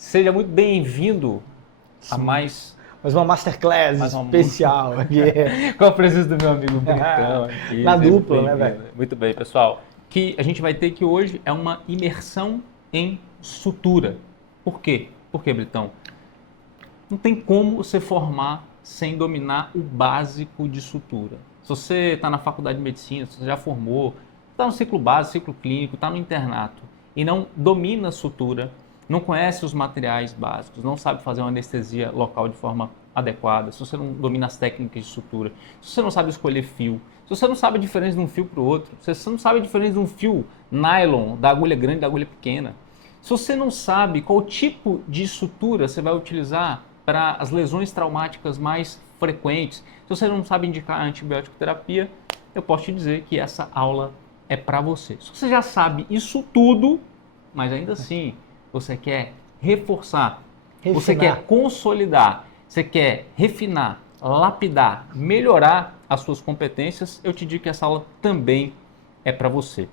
Seja muito bem-vindo a mais uma masterclass especial aqui. com a presença do meu amigo Britão aqui. Na dupla, né, velho? Muito bem, pessoal. Que a gente vai ter aqui hoje é uma imersão em sutura. Por quê? Por quê, Britão? Não tem como você formar sem dominar o básico de sutura. Se você está na faculdade de medicina, se você já formou, está no ciclo básico, ciclo clínico, está no internato e não domina a sutura, não conhece os materiais básicos, não sabe fazer uma anestesia local de forma adequada, se você não domina as técnicas de sutura, se você não sabe escolher fio, se você não sabe a diferença de um fio para o outro, se você não sabe a diferença de um fio nylon, da agulha grande e da agulha pequena, se você não sabe qual tipo de sutura você vai utilizar para as lesões traumáticas mais frequentes, se você não sabe indicar a antibiótico terapia, eu posso te dizer que essa aula é para você. Se você já sabe isso tudo, mas ainda assim você quer reforçar, você quer consolidar, você quer refinar, lapidar, melhorar as suas competências, eu te digo que essa aula também é para você.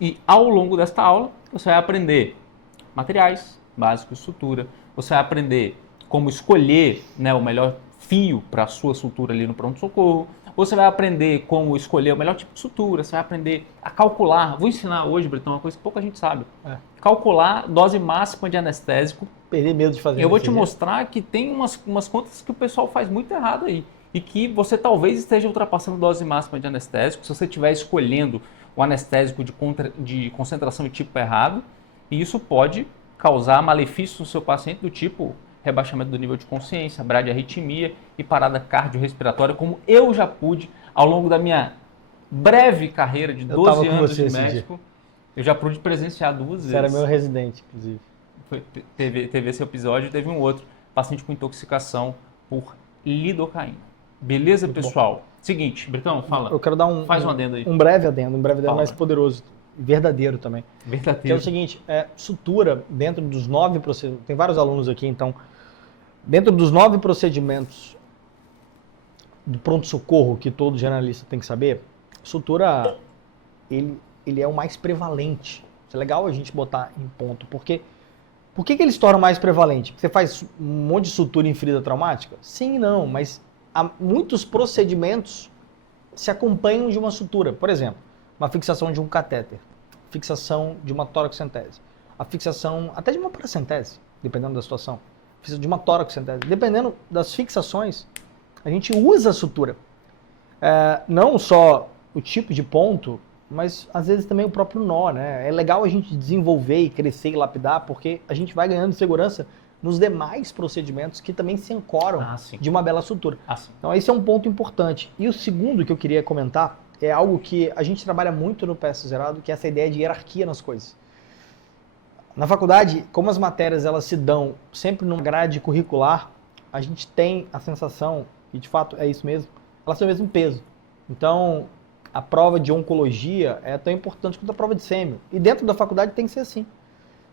E ao longo desta aula, você vai aprender materiais básicos de sutura, você vai aprender como escolher, né, o melhor fio para a sua sutura ali no pronto-socorro, você vai aprender como escolher o melhor tipo de sutura, você vai aprender a calcular. Vou ensinar hoje, Britão, uma coisa que pouca gente sabe. Calcular dose máxima de anestésico. Perder medo de fazer. Eu vou te mostrar que tem umas contas que o pessoal faz muito errado aí. E que você talvez esteja ultrapassando dose máxima de anestésico se você estiver escolhendo o anestésico de concentração e tipo errado. E isso pode causar malefícios no seu paciente do tipo rebaixamento do nível de consciência, bradiarritmia e parada cardiorrespiratória, como eu já pude ao longo da minha breve carreira de 12 anos de médico. Eu já pude presenciar duas vezes. Você era meu residente, inclusive. Teve esse episódio e teve um outro. Paciente com intoxicação por lidocaína. Beleza, muito pessoal? Bom. Seguinte, Britão, fala. Eu quero dar faz um adendo aí. Um breve adendo mais poderoso. Verdadeiro também. Verdadeiro. Que é o seguinte, sutura dentro dos 9 procedimentos. Tem vários alunos aqui, então. Dentro dos 9 procedimentos do pronto-socorro que todo jornalista tem que saber, sutura, ele é o mais prevalente. Isso é legal a gente botar em ponto. Porque, por que ele se torna mais prevalente? Porque você faz um monte de sutura em ferida traumática? Sim e não, mas há muitos procedimentos se acompanham de uma sutura. Por exemplo, uma fixação de um catéter, fixação de uma toracocentese, a fixação até de uma paracentese, dependendo da situação. De uma toracocentese. Dependendo das fixações, a gente usa a sutura. Não só o tipo de ponto, mas às vezes também o próprio nó, né? É legal a gente desenvolver e crescer e lapidar, porque a gente vai ganhando segurança nos demais procedimentos que também se ancoram de uma bela sutura. Então esse é um ponto importante. E o segundo que eu queria comentar é algo que a gente trabalha muito no PS Zerado, que é essa ideia de hierarquia nas coisas. Na faculdade, como as matérias elas se dão sempre numa grade curricular, a gente tem a sensação, e de fato é isso mesmo, elas têm o mesmo peso. Então, a prova de oncologia é tão importante quanto a prova de sêmio. E dentro da faculdade tem que ser assim.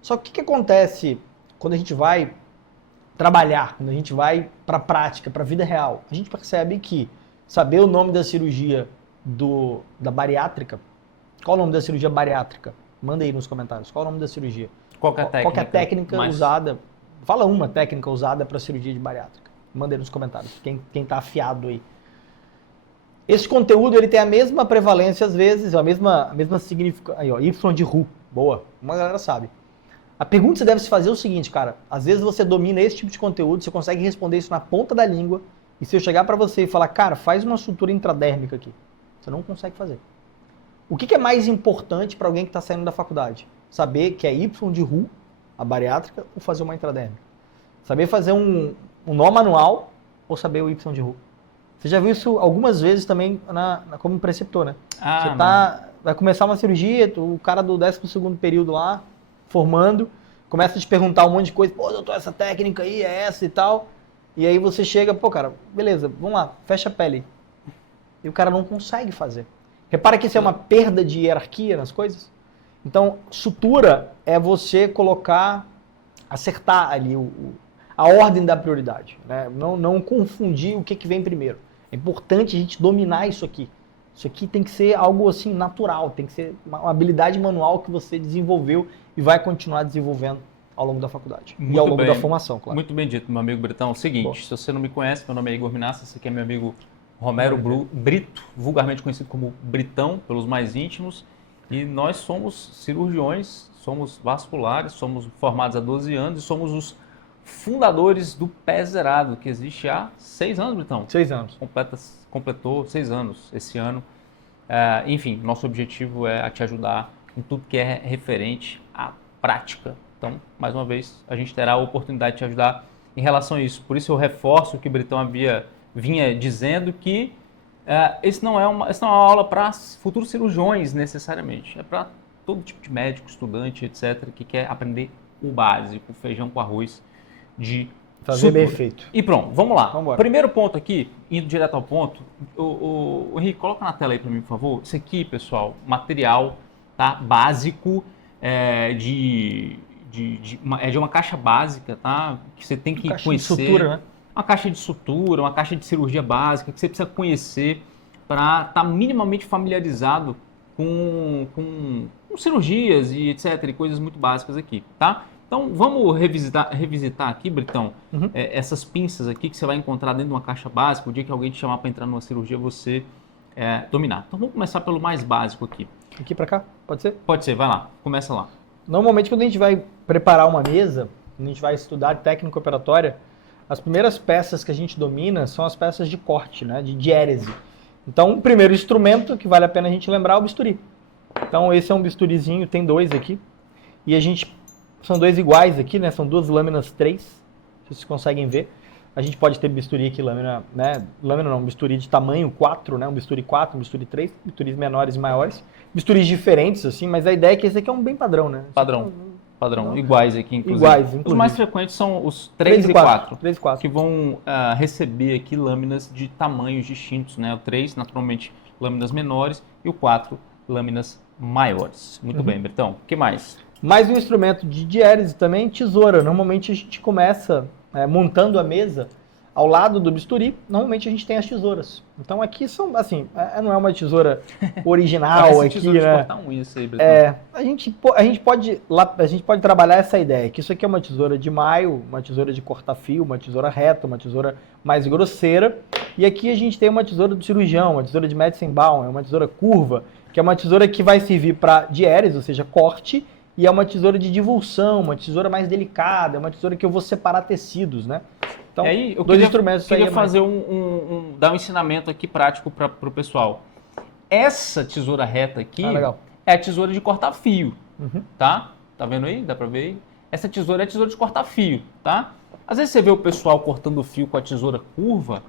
Só que o que acontece quando a gente vai trabalhar, quando a gente vai para a prática, para a vida real? A gente percebe que saber o nome da cirurgia da bariátrica, qual o nome da cirurgia bariátrica? Manda aí nos comentários, qual o nome da cirurgia? Qual é a técnica usada? Fala uma técnica usada para cirurgia de bariátrica. Manda aí nos comentários, quem tá afiado aí. Esse conteúdo ele tem a mesma prevalência às vezes, a mesma significação. Aí, ó, Y de Roux. Boa, uma galera sabe. A pergunta que você deve se fazer é o seguinte, cara. Às vezes você domina esse tipo de conteúdo, você consegue responder isso na ponta da língua, e se eu chegar para você e falar, cara, faz uma sutura intradérmica aqui, você não consegue fazer. O que é mais importante para alguém que está saindo da faculdade? Saber que é Y de Roux, a bariátrica, ou fazer uma intradérmica? Saber fazer um nó manual ou saber o Y de Roux? Você já viu isso algumas vezes também como preceptor, né? Você vai começar uma cirurgia, o cara do 12º período lá, formando, começa a te perguntar um monte de coisa, pô, doutor, essa técnica aí é essa e tal, e aí você chega, pô, cara, beleza, vamos lá, fecha a pele. E o cara não consegue fazer. Repara que isso é uma perda de hierarquia nas coisas. Então, sutura é você acertar ali a ordem da prioridade, né? Não confundir o que vem primeiro. É importante a gente dominar isso aqui. Isso aqui tem que ser algo assim natural, tem que ser uma habilidade manual que você desenvolveu e vai continuar desenvolvendo ao longo da faculdade. Muito e ao longo bem. da formação, claro. Muito bem dito, meu amigo Britão. O seguinte, Bom. se você não me conhece, meu nome é Igor Minassa, esse aqui é meu amigo Romero Brito, vulgarmente conhecido como Britão, pelos mais íntimos. E nós somos cirurgiões, somos vasculares, somos formados há 12 anos e somos os fundadores do Pé Zerado, que existe há 6 anos, Britão. 6 anos. Completou 6 anos esse ano. Enfim, nosso objetivo é te ajudar em tudo que é referente à prática. Então, mais uma vez, a gente terá a oportunidade de te ajudar em relação a isso. Por isso eu reforço o que o Britão vinha dizendo, que esse não é uma aula para futuros cirurgiões necessariamente. É para todo tipo de médico, estudante, etc., que quer aprender o básico, o feijão com arroz de Fazer bem feito. E pronto, vamos lá. Vambora. Primeiro ponto aqui, indo direto ao ponto, o Henrique, coloca na tela aí para mim, por favor. Isso aqui, pessoal, material, tá, básico, de uma caixa básica, tá? Que você tem que Caixa conhecer. de sutura, né? Uma caixa de sutura, uma caixa de cirurgia básica, que você precisa conhecer para estar minimamente familiarizado com cirurgias e etc. E coisas muito básicas aqui, tá? Então, vamos revisitar aqui, Britão, essas pinças aqui que você vai encontrar dentro de uma caixa básica. O dia que alguém te chamar para entrar numa cirurgia, você dominar. Então, vamos começar pelo mais básico aqui. Aqui para cá? Pode ser? Pode ser, vai lá. Começa lá. Normalmente, quando a gente vai preparar uma mesa, quando a gente vai estudar técnica operatória, as primeiras peças que a gente domina são as peças de corte, né, de diérese. Então, o primeiro instrumento que vale a pena a gente lembrar é o bisturi. Então, esse é um bisturizinho, tem 2 aqui. E são 2 iguais aqui, né? São 2 lâminas 3, vocês conseguem ver. A gente pode ter bisturi aqui, bisturi de tamanho 4, né? Um bisturi 4, um bisturi 3, bisturis menores e maiores. Bisturis diferentes, assim, mas a ideia é que esse aqui é um bem padrão, né? Padrão, iguais aqui, inclusive. Iguais, Os mais frequentes são os 3 e 4. 3 e 4. Que vão receber aqui lâminas de tamanhos distintos, né? O 3, naturalmente, lâminas menores, e o 4, lâminas maiores. Muito bem, Britão. O que mais? Mais um instrumento de diérese também, tesoura. Normalmente a gente começa montando a mesa ao lado do bisturi. Normalmente a gente tem as tesouras. Então aqui são, assim, não é uma tesoura original aqui, tesoura né? de cortar unha, isso aí, Britão. A gente pode trabalhar essa ideia, que isso aqui é uma tesoura de maio, uma tesoura de cortar fio, uma tesoura reta, uma tesoura mais grosseira. E aqui a gente tem uma tesoura do cirurgião, uma tesoura de Metzenbaum, uma tesoura curva, que é uma tesoura que vai servir para diérese, ou seja, corte. E é uma tesoura de divulsão, uma tesoura mais delicada, é uma tesoura que eu vou separar tecidos, né? Então, e aí, eu 2 instrumentos aí. Queria fazer dar um ensinamento aqui prático para o pessoal. Essa tesoura reta aqui é a tesoura de cortar fio, tá? Tá vendo aí? Dá para ver aí? Essa tesoura é a tesoura de cortar fio, tá? Às vezes você vê o pessoal cortando fio com a tesoura curva,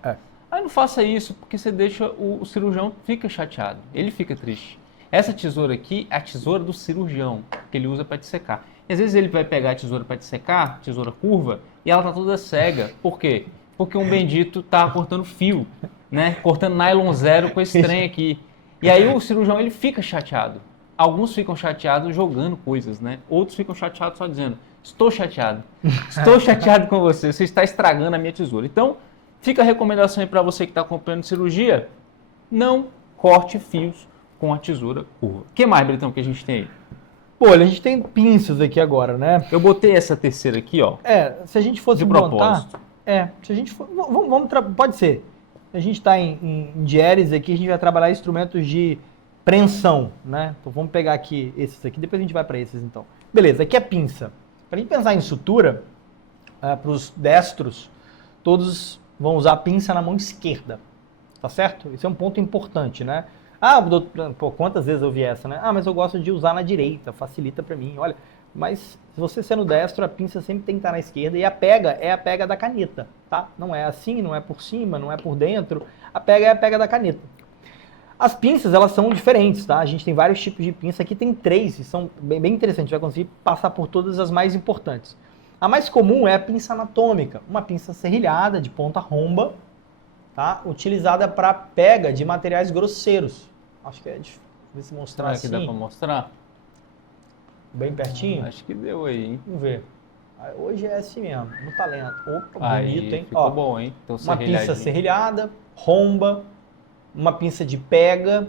aí não faça isso, porque você deixa o cirurgião fica chateado, ele fica triste. Essa tesoura aqui é a tesoura do cirurgião, que ele usa para dissecar. E às vezes ele vai pegar a tesoura para dissecar, tesoura curva, e ela tá toda cega. Por quê? Porque um bendito tá cortando fio, né? Cortando nylon 0 com esse trem aqui. E aí o cirurgião, ele fica chateado. Alguns ficam chateados jogando coisas, né? Outros ficam chateados só dizendo, estou chateado com você está estragando a minha tesoura. Então, fica a recomendação aí para você que está acompanhando cirurgia, não corte fios com a tesoura curva. O que mais, Britão, que a gente tem aí? Pô, a gente tem pinças aqui agora, né? Eu botei essa terceira aqui, ó. Se a gente fosse montar... se a gente for... Pode ser. Se a gente está em diérese aqui, a gente vai trabalhar instrumentos de preensão, né? Então vamos pegar aqui esses aqui, depois a gente vai para esses então. Beleza, aqui é pinça. Para a gente pensar em sutura, para os destros, todos vão usar a pinça na mão esquerda, tá certo? Esse é um ponto importante, né? Quantas vezes eu vi essa, né? Mas eu gosto de usar na direita, facilita para mim. Olha, mas se você sendo destro, a pinça sempre tem que estar na esquerda e a pega é a pega da caneta, tá? Não é assim, não é por cima, não é por dentro. A pega é a pega da caneta. As pinças, elas são diferentes, tá? A gente tem vários tipos de pinça. Aqui tem 3 e são bem interessantes. Vai conseguir passar por todas as mais importantes. A mais comum é a pinça anatômica, uma pinça serrilhada de ponta romba, tá? Utilizada para pega de materiais grosseiros. Acho que difícil. Ver se mostrar assim. Será que dá para mostrar? Bem pertinho? Acho que deu aí, hein? Vamos ver. Hoje é assim mesmo, no talento. Opa, aí, bonito, hein? Ficou bom, hein? Então, uma pinça serrilhada, romba, uma pinça de pega.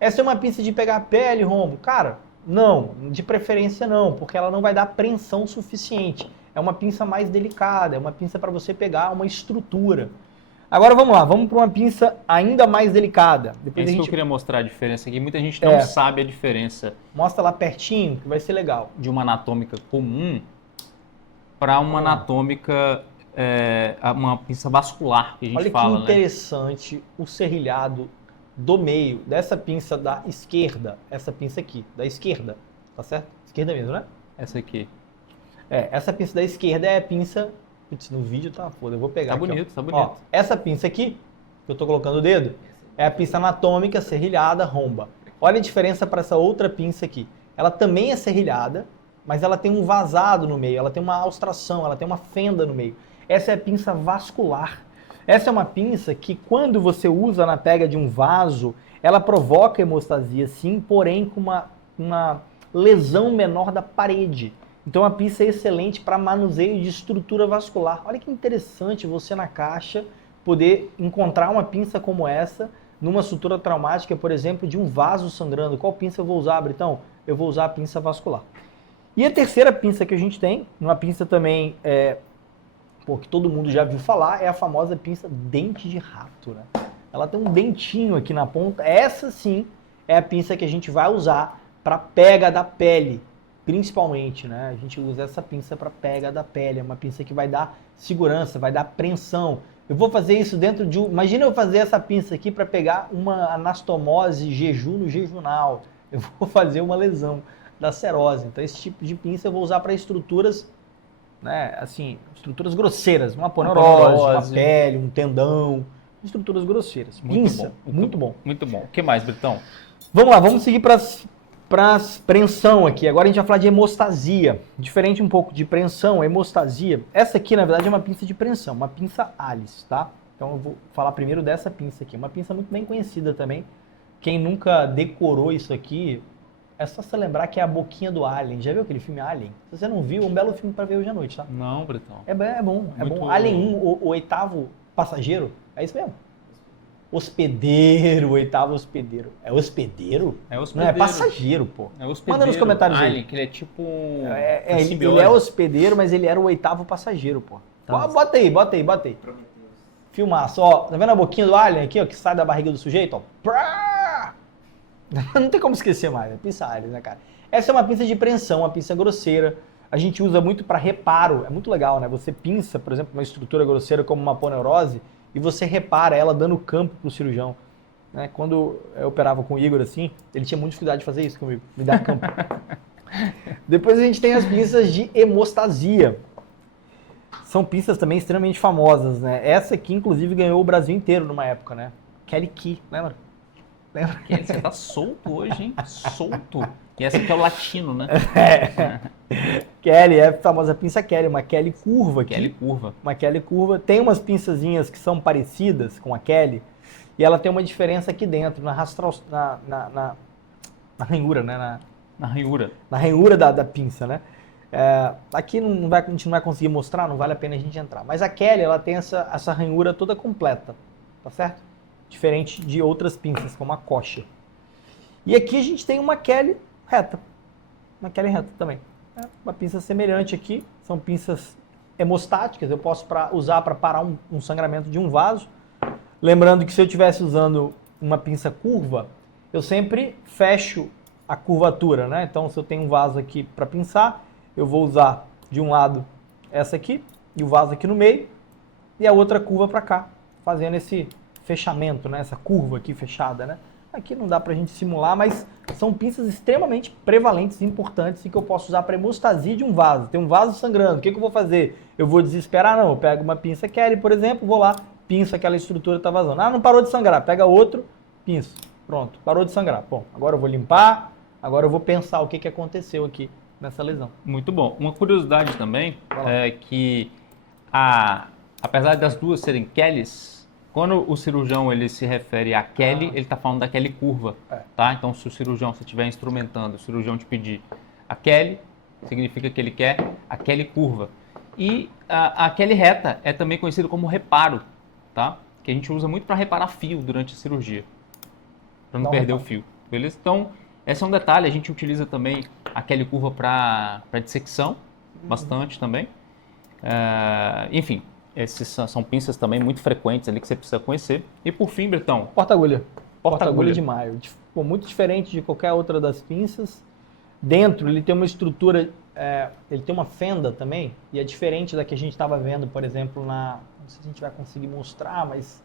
Essa é uma pinça de pegar pele, rombo. Cara, Não, de preferência não, porque ela não vai dar preensão suficiente. É uma pinça mais delicada, é uma pinça para você pegar uma estrutura. Agora vamos lá, vamos para uma pinça ainda mais delicada. Depois Isso a que eu gente queria mostrar a diferença aqui. Muita gente não sabe a diferença mostra lá pertinho, que vai ser legal. de uma anatômica comum para uma anatômica, uma pinça vascular, que a gente Olha fala, que interessante o serrilhado do meio dessa pinça da esquerda, essa pinça aqui, da esquerda, tá certo? Esquerda mesmo, né? Essa aqui. Essa pinça da esquerda é a pinça. Putz, no vídeo tá foda, eu vou pegar Tá aqui. bonito, ó. tá bonito. Ó, essa pinça aqui, que eu tô colocando o dedo, é a pinça anatômica serrilhada romba. Olha a diferença para essa outra pinça aqui. Ela também é serrilhada, mas ela tem um vazado no meio, ela tem uma austração, ela tem uma fenda no meio. Essa é a pinça vascular. Essa é uma pinça que, quando você usa na pega de um vaso, ela provoca hemostasia sim, porém com uma lesão menor da parede. Então a pinça é excelente para manuseio de estrutura vascular. Olha que interessante você na caixa poder encontrar uma pinça como essa numa sutura traumática, por exemplo, de um vaso sangrando. Qual pinça eu vou usar, Britão? Eu vou usar a pinça vascular. E a terceira pinça que a gente tem, uma pinça também que todo mundo já viu falar, é a famosa pinça dente de rato, né? Ela tem um dentinho aqui na ponta. Essa sim é a pinça que a gente vai usar para pega da pele. Principalmente, né? A gente usa essa pinça para pega da pele. É uma pinça que vai dar segurança, vai dar preensão. Eu vou fazer isso dentro de um... Imagina eu fazer essa pinça aqui para pegar uma anastomose jejunal. Eu vou fazer uma lesão da serose. Então esse tipo de pinça eu vou usar para estruturas, né? Assim, estruturas grosseiras. Uma aponeurose, uma pele, um tendão. Estruturas grosseiras. Pinça, muito bom. Muito bom. O que mais, Britão? Vamos lá, vamos seguir para preensão aqui. Agora a gente vai falar de hemostasia. Diferente um pouco de preensão, hemostasia. Essa aqui, na verdade, é uma pinça de preensão, uma pinça Alice, tá? Então eu vou falar primeiro dessa pinça aqui. Uma pinça muito bem conhecida também. Quem nunca decorou isso aqui, é só você lembrar que é a boquinha do Alien. Já viu aquele filme Alien? Se você não viu, é um belo filme para ver hoje à noite, tá? Não, Britão. É bom, é Muito... bom. Alien 1, o oitavo passageiro, é isso mesmo. Hospedeiro, o oitavo hospedeiro. É hospedeiro? É hospedeiro. Não, é passageiro, pô. É hospedeiro. Manda nos comentários Alien, aí. que ele é tipo ele é hospedeiro, mas ele era o oitavo passageiro, pô. Tá. Bota aí. Filmaço, ó. Tá vendo a boquinha do Alien aqui, ó, que sai da barriga do sujeito, ó? Prá! Não tem como esquecer mais, é pinça Alien, né, cara? Essa é uma pinça de preensão, uma pinça grosseira. A gente usa muito para reparo. É muito legal, né? Você pinça, por exemplo, uma estrutura grosseira como uma aponeurose, e você repara ela dando campo pro cirurgião. Né? Quando eu operava com o Igor assim, ele tinha muita dificuldade de fazer isso comigo, me dar campo. Depois a gente tem as pinças de hemostasia. São pinças também extremamente famosas, né? Essa aqui, inclusive, ganhou o Brasil inteiro numa época, né? Kelly Key, lembra? Kelly, você tá solto hoje, hein? Solto. E essa aqui é o latino, né? Kelly, é a famosa pinça Kelly, uma Kelly curva aqui. Kelly curva. Uma Kelly curva. Tem umas pinçazinhas que são parecidas com a Kelly, e ela tem uma diferença aqui dentro, na ranhura, né? Na ranhura. Na ranhura da pinça, né? Aqui a gente não vai conseguir mostrar, não vale a pena a gente entrar. Mas a Kelly, ela tem essa ranhura toda completa, tá certo? Diferente de outras pinças, como a Kosher. E aqui a gente tem uma Kelly reta. Uma Kelly reta também. Uma pinça semelhante aqui. São pinças hemostáticas. Eu posso usar para parar um sangramento de um vaso. Lembrando que se eu estivesse usando uma pinça curva, eu sempre fecho a curvatura, né? Então, se eu tenho um vaso aqui para pinçar, eu vou usar de um lado essa aqui e o vaso aqui no meio e a outra curva para cá, fazendo esse fechamento, né? Essa curva aqui fechada, né? Aqui não dá pra gente simular, mas são pinças extremamente prevalentes e importantes e que eu posso usar para hemostasia de um vaso. Tem um vaso sangrando, o que eu vou fazer? Eu vou desesperar? Não, eu pego uma pinça Kelly, por exemplo, vou lá, pinço aquela estrutura que tá vazando. Ah, não parou de sangrar, pega outro, pinço. Pronto, parou de sangrar. Bom, agora eu vou limpar, agora eu vou pensar o que aconteceu aqui nessa lesão. Muito bom. Uma curiosidade também é que, apesar das duas serem Kellys, quando o cirurgião ele se refere a Kelly, ele está falando da Kelly curva, tá? Então, se o cirurgião, se estiver instrumentando, o cirurgião te pedir a Kelly, significa que ele quer a Kelly curva. E a Kelly reta é também conhecida como reparo, tá? Que a gente usa muito para reparar fio durante a cirurgia, para não perder o fio, beleza? Então, Esse é um detalhe, a gente utiliza também aquela curva para dissecção, bastante também. Enfim, essas são pinças também muito frequentes ali que você precisa conhecer. E por fim, Bretão... Porta-agulha. Porta-agulha. Porta-agulha de maio. Pô, muito diferente de qualquer outra das pinças. Dentro ele tem uma estrutura, ele tem uma fenda também, e é diferente da que a gente estava vendo, por exemplo, não sei se a gente vai conseguir mostrar, mas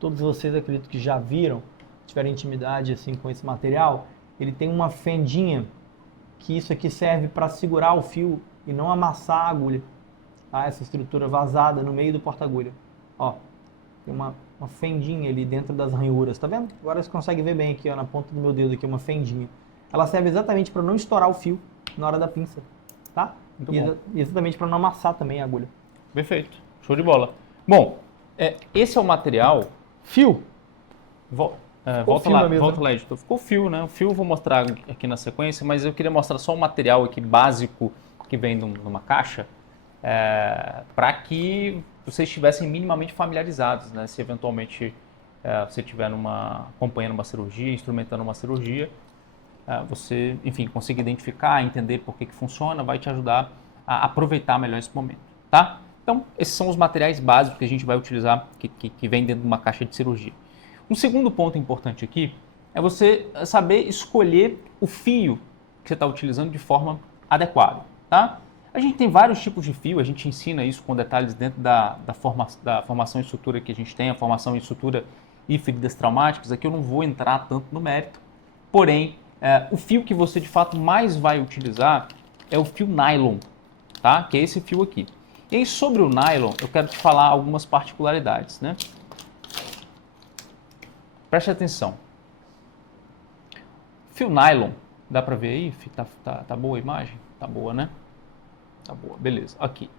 todos vocês acredito que já viram, tiveram intimidade assim com esse material. Ele tem uma fendinha, que isso aqui serve para segurar o fio e não amassar a agulha. Tá? Essa estrutura vazada no meio do porta-agulha. Ó, tem uma fendinha ali dentro das ranhuras, tá vendo? Agora você consegue ver bem aqui, ó, na ponta do meu dedo aqui, uma fendinha. Ela serve exatamente para não estourar o fio na hora da pinça, tá? E exatamente para não amassar também a agulha. Perfeito, show de bola. Bom, esse é o material... Fio. Volta lá, editor. Ficou o fio, né? O fio eu vou mostrar aqui na sequência, mas eu queria mostrar só o material aqui básico que vem numa caixa, para que vocês estivessem minimamente familiarizados, né? Se eventualmente você estiver acompanhando uma cirurgia, instrumentando uma cirurgia, você, enfim, conseguir identificar, entender por que funciona, vai te ajudar a aproveitar melhor esse momento, tá? Então, esses são os materiais básicos que a gente vai utilizar, que vem dentro de uma caixa de cirurgia. Um segundo ponto importante aqui é você saber escolher o fio que você está utilizando de forma adequada, tá? A gente tem vários tipos de fio, a gente ensina isso com detalhes dentro da formação em sutura que a gente tem, a formação em sutura e feridas traumáticas. Aqui eu não vou entrar tanto no mérito, porém, o fio que você de fato mais vai utilizar é o fio nylon, tá? Que é esse fio aqui. E aí, sobre o nylon, eu quero te falar algumas particularidades, né? Preste atenção. Fio nylon, dá para ver aí? Tá boa a imagem? Tá boa, né? Tá boa, beleza. Aqui.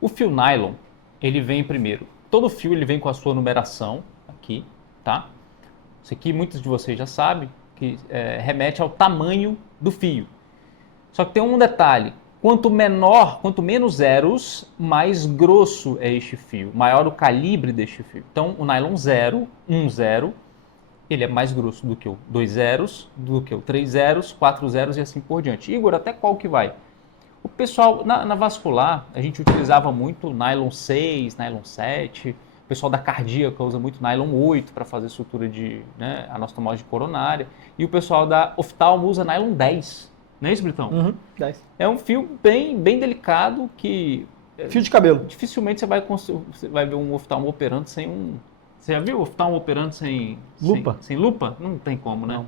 O fio nylon, ele vem primeiro. Todo fio ele vem com a sua numeração aqui, tá? Isso aqui muitos de vocês já sabem, que remete ao tamanho do fio. Só que tem um detalhe. Quanto menos zeros, mais grosso é este fio, maior o calibre deste fio. Então, o nylon 0, 1 zero, ele é mais grosso do que o 2 zeros, do que o 3 zeros, 4 zeros e assim por diante. Igor, até qual que vai? O pessoal, na vascular, a gente utilizava muito nylon 6, nylon 7, o pessoal da cardíaca usa muito nylon 8 para fazer sutura de anastomose coronária, e o pessoal da oftalmo usa nylon 10. Não é isso, Britão? Uhum, 10. É um fio bem delicado que... Fio de cabelo. Dificilmente você vai ver um oftalmo operando sem um... Você já viu o oftalmo operando sem lupa? Sem lupa? Não tem como, né? Não.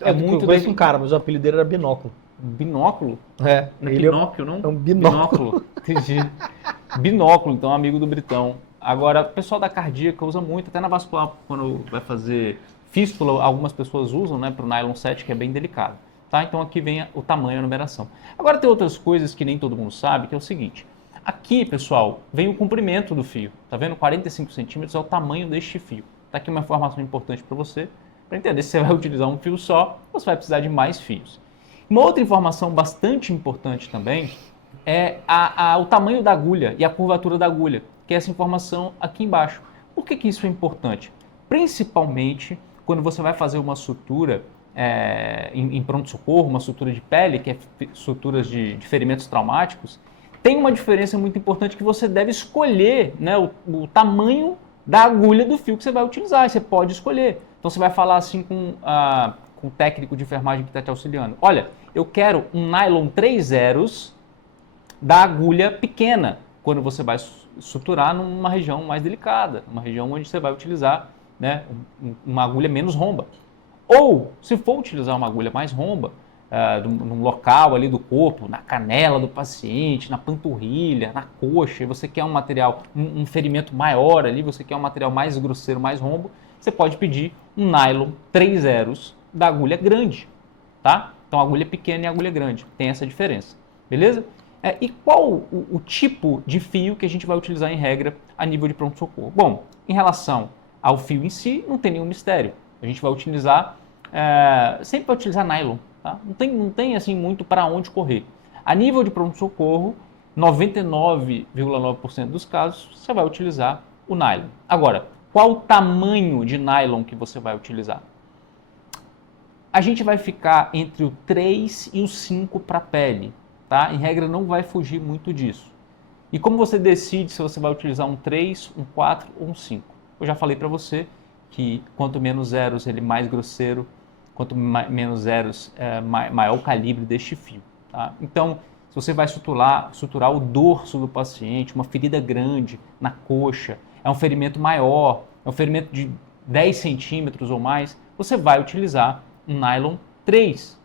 Eu conheço um cara, mas o apelido dele era Binóculo. Binóculo? É. Não é Pinóquio, não? É um binóculo. Entendi. Binóculo, então, amigo do Britão. Agora, o pessoal da cardíaca usa muito, até na vascular, quando vai fazer fístula, algumas pessoas usam, né, para o nylon 7, que é bem delicado. Tá? Então aqui vem o tamanho e a numeração. Agora tem outras coisas que nem todo mundo sabe, que é o seguinte. Aqui, pessoal, vem o comprimento do fio. Tá vendo? 45 centímetros é o tamanho deste fio. Tá aqui uma informação importante para você, para entender se você vai utilizar um fio só ou você vai precisar de mais fios. Uma outra informação bastante importante também é o tamanho da agulha e a curvatura da agulha, que é essa informação aqui embaixo. Por que isso é importante? Principalmente quando você vai fazer uma sutura em pronto-socorro, uma sutura de pele, que é suturas de ferimentos traumáticos, tem uma diferença muito importante que você deve escolher, né, o tamanho da agulha do fio que você vai utilizar, e você pode escolher. Então você vai falar assim com o técnico de enfermagem que está te auxiliando. Olha, eu quero um nylon 3 zeros da agulha pequena, quando você vai suturar numa região mais delicada, uma região onde você vai utilizar, né, uma agulha menos romba. Ou, se for utilizar uma agulha mais romba, num local ali do corpo, na canela do paciente, na panturrilha, na coxa, e você quer um material, um ferimento maior ali, você quer um material mais grosseiro, mais rombo, você pode pedir um nylon 3 zeros da agulha grande, tá? Então, agulha pequena e agulha grande, tem essa diferença, beleza? E qual o tipo de fio que a gente vai utilizar em regra a nível de pronto-socorro? Bom, em relação ao fio em si, não tem nenhum mistério. A gente vai utilizar, sempre vai utilizar nylon, tá? Não tem assim muito para onde correr. A nível de pronto-socorro, 99,9% dos casos, você vai utilizar o nylon. Agora, qual o tamanho de nylon que você vai utilizar? A gente vai ficar entre o 3 e o 5 para a pele, tá? Em regra, não vai fugir muito disso. E como você decide se você vai utilizar um 3, um 4 ou um 5? Eu já falei para você que quanto menos zeros, ele mais grosseiro, quanto menos zeros, maior o calibre deste fio, tá? Então, se você vai suturar o dorso do paciente, uma ferida grande na coxa, é um ferimento maior, é um ferimento de 10 centímetros ou mais, você vai utilizar um nylon 3,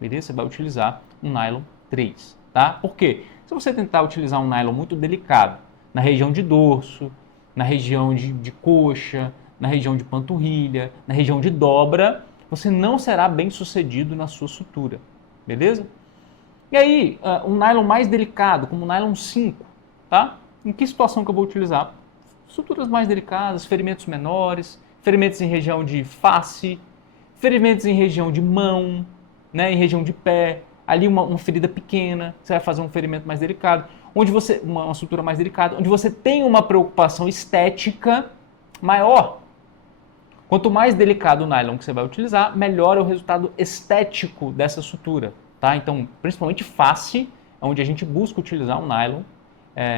beleza? Você vai utilizar um nylon 3, tá? Por quê? Se você tentar utilizar um nylon muito delicado, na região de dorso, na região de coxa, na região de panturrilha, na região de dobra, você não será bem sucedido na sua sutura, beleza? E aí, um nylon mais delicado, como o nylon 5, tá? Em que situação que eu vou utilizar? Suturas mais delicadas, ferimentos menores, ferimentos em região de face, ferimentos em região de mão, né, em região de pé, ali uma ferida pequena, você vai fazer um ferimento mais delicado, onde você uma sutura mais delicada, onde você tem uma preocupação estética maior. Quanto mais delicado o nylon que você vai utilizar, melhor é o resultado estético dessa sutura, tá? Então, principalmente face, onde a gente busca utilizar um nylon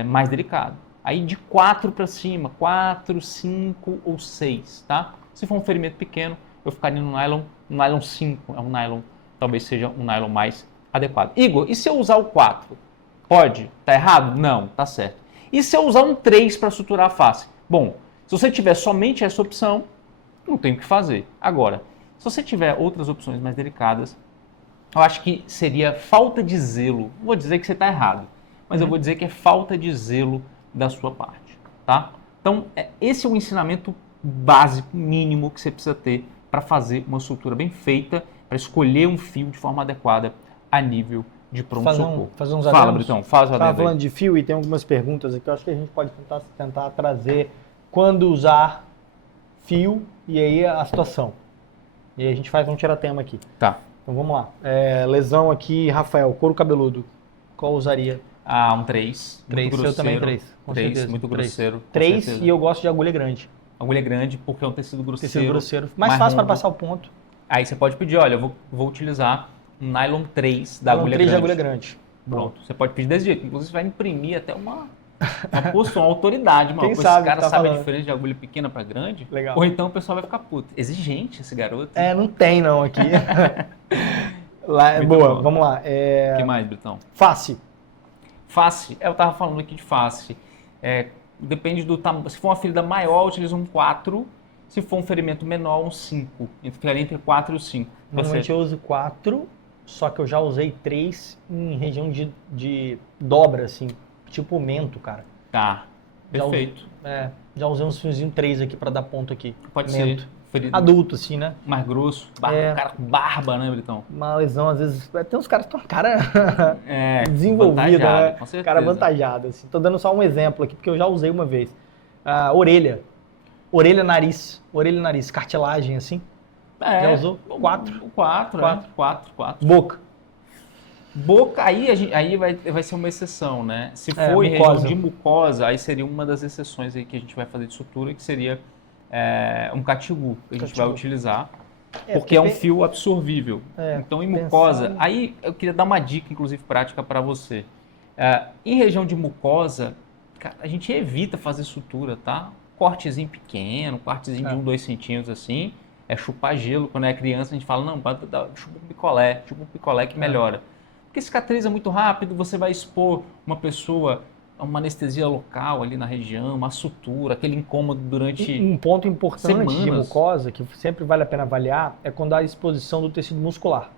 mais delicado. Aí de 4 para cima, 4, 5 ou 6, tá? Se for um ferimento pequeno, eu ficaria no nylon 5, é um nylon, talvez seja um nylon mais adequado. Igor, e se eu usar o 4? Pode? Tá errado? Não, tá certo. E se eu usar um 3 para suturar a face? Bom, se você tiver somente essa opção, não tem o que fazer. Agora, se você tiver outras opções mais delicadas, eu acho que seria falta de zelo. Não vou dizer que você está errado, mas eu vou dizer que é falta de zelo da sua parte, tá? Então, esse é o ensinamento básico, mínimo que você precisa ter para fazer uma sutura bem feita, para escolher um fio de forma adequada a nível de pronto-socorro. Fazer uns Fala, Britão, faz o Estava adendo aí. falando de fio e tem algumas perguntas aqui, eu acho que a gente pode tentar trazer quando usar fio e aí a situação. E aí a gente faz um tiratema aqui. Tá. Então vamos lá. Lesão aqui, Rafael, couro cabeludo. Qual usaria? Ah, um 3. 3, eu também 3. Com 3, certeza. muito grosseiro. 3 e eu gosto de agulha grande. Agulha grande porque é um tecido grosseiro. Tecido grosseiro. Mais fácil para passar o ponto. Aí você pode pedir, olha, eu vou utilizar um nylon 3 da agulha 3 grande. de agulha grande. Pronto. Você pode pedir desse jeito. Inclusive, você vai imprimir até uma posição, uma autoridade. Quem Esse sabe cara tá sabe a falando. diferença de agulha pequena para grande. Legal. Ou então o pessoal vai ficar puto. Exigente esse garoto. Não tem não aqui. Muito Boa, bom. vamos lá. O que mais, Britão? Face. Face. Eu estava falando aqui de face. Depende do tamanho. Se for uma ferida maior, utiliza um 4. Se for um ferimento menor, um 5. Ficaria entre 4 e o 5. Normalmente eu uso 4, só que eu já usei 3 em região de dobra, assim. Tipo mento, cara. Tá. Já Perfeito. Já usei uns fiozinhos 3 aqui pra dar ponto aqui. Pode Mento. ser. Ferido Adulto, assim, né? mais grosso. Cara com barba, né, Britão? Uma lesão, às vezes. Tem uns caras que estão cara desenvolvida, vantajado, né? com certeza. Cara avantajado, assim. Tô dando só um exemplo aqui, porque eu já usei uma vez. Orelha. Orelha, nariz. Orelha, nariz. Cartilagem, assim. Já usou? 4. 4. Boca. Boca, aí vai ser uma exceção, né? Se for em mucosa. região de mucosa, aí seria uma das exceções aí que a gente vai fazer de sutura, que seria um catigu, que a gente vai utilizar, porque é um fio absorvível. Então, em mucosa, aí eu queria dar uma dica, inclusive prática para você. Em região de mucosa, cara, a gente evita fazer sutura, tá? Cortezinho pequeno, cortezinho de 1, 2 centímetros assim, chupar gelo. Quando é criança, a gente fala, não, chupa um picolé que melhora. Porque cicatriza muito rápido, você vai expor uma pessoa a uma anestesia local ali na região, uma sutura, aquele incômodo durante Um ponto importante semanas. de mucosa, que sempre vale a pena avaliar, é quando há a exposição do tecido muscular.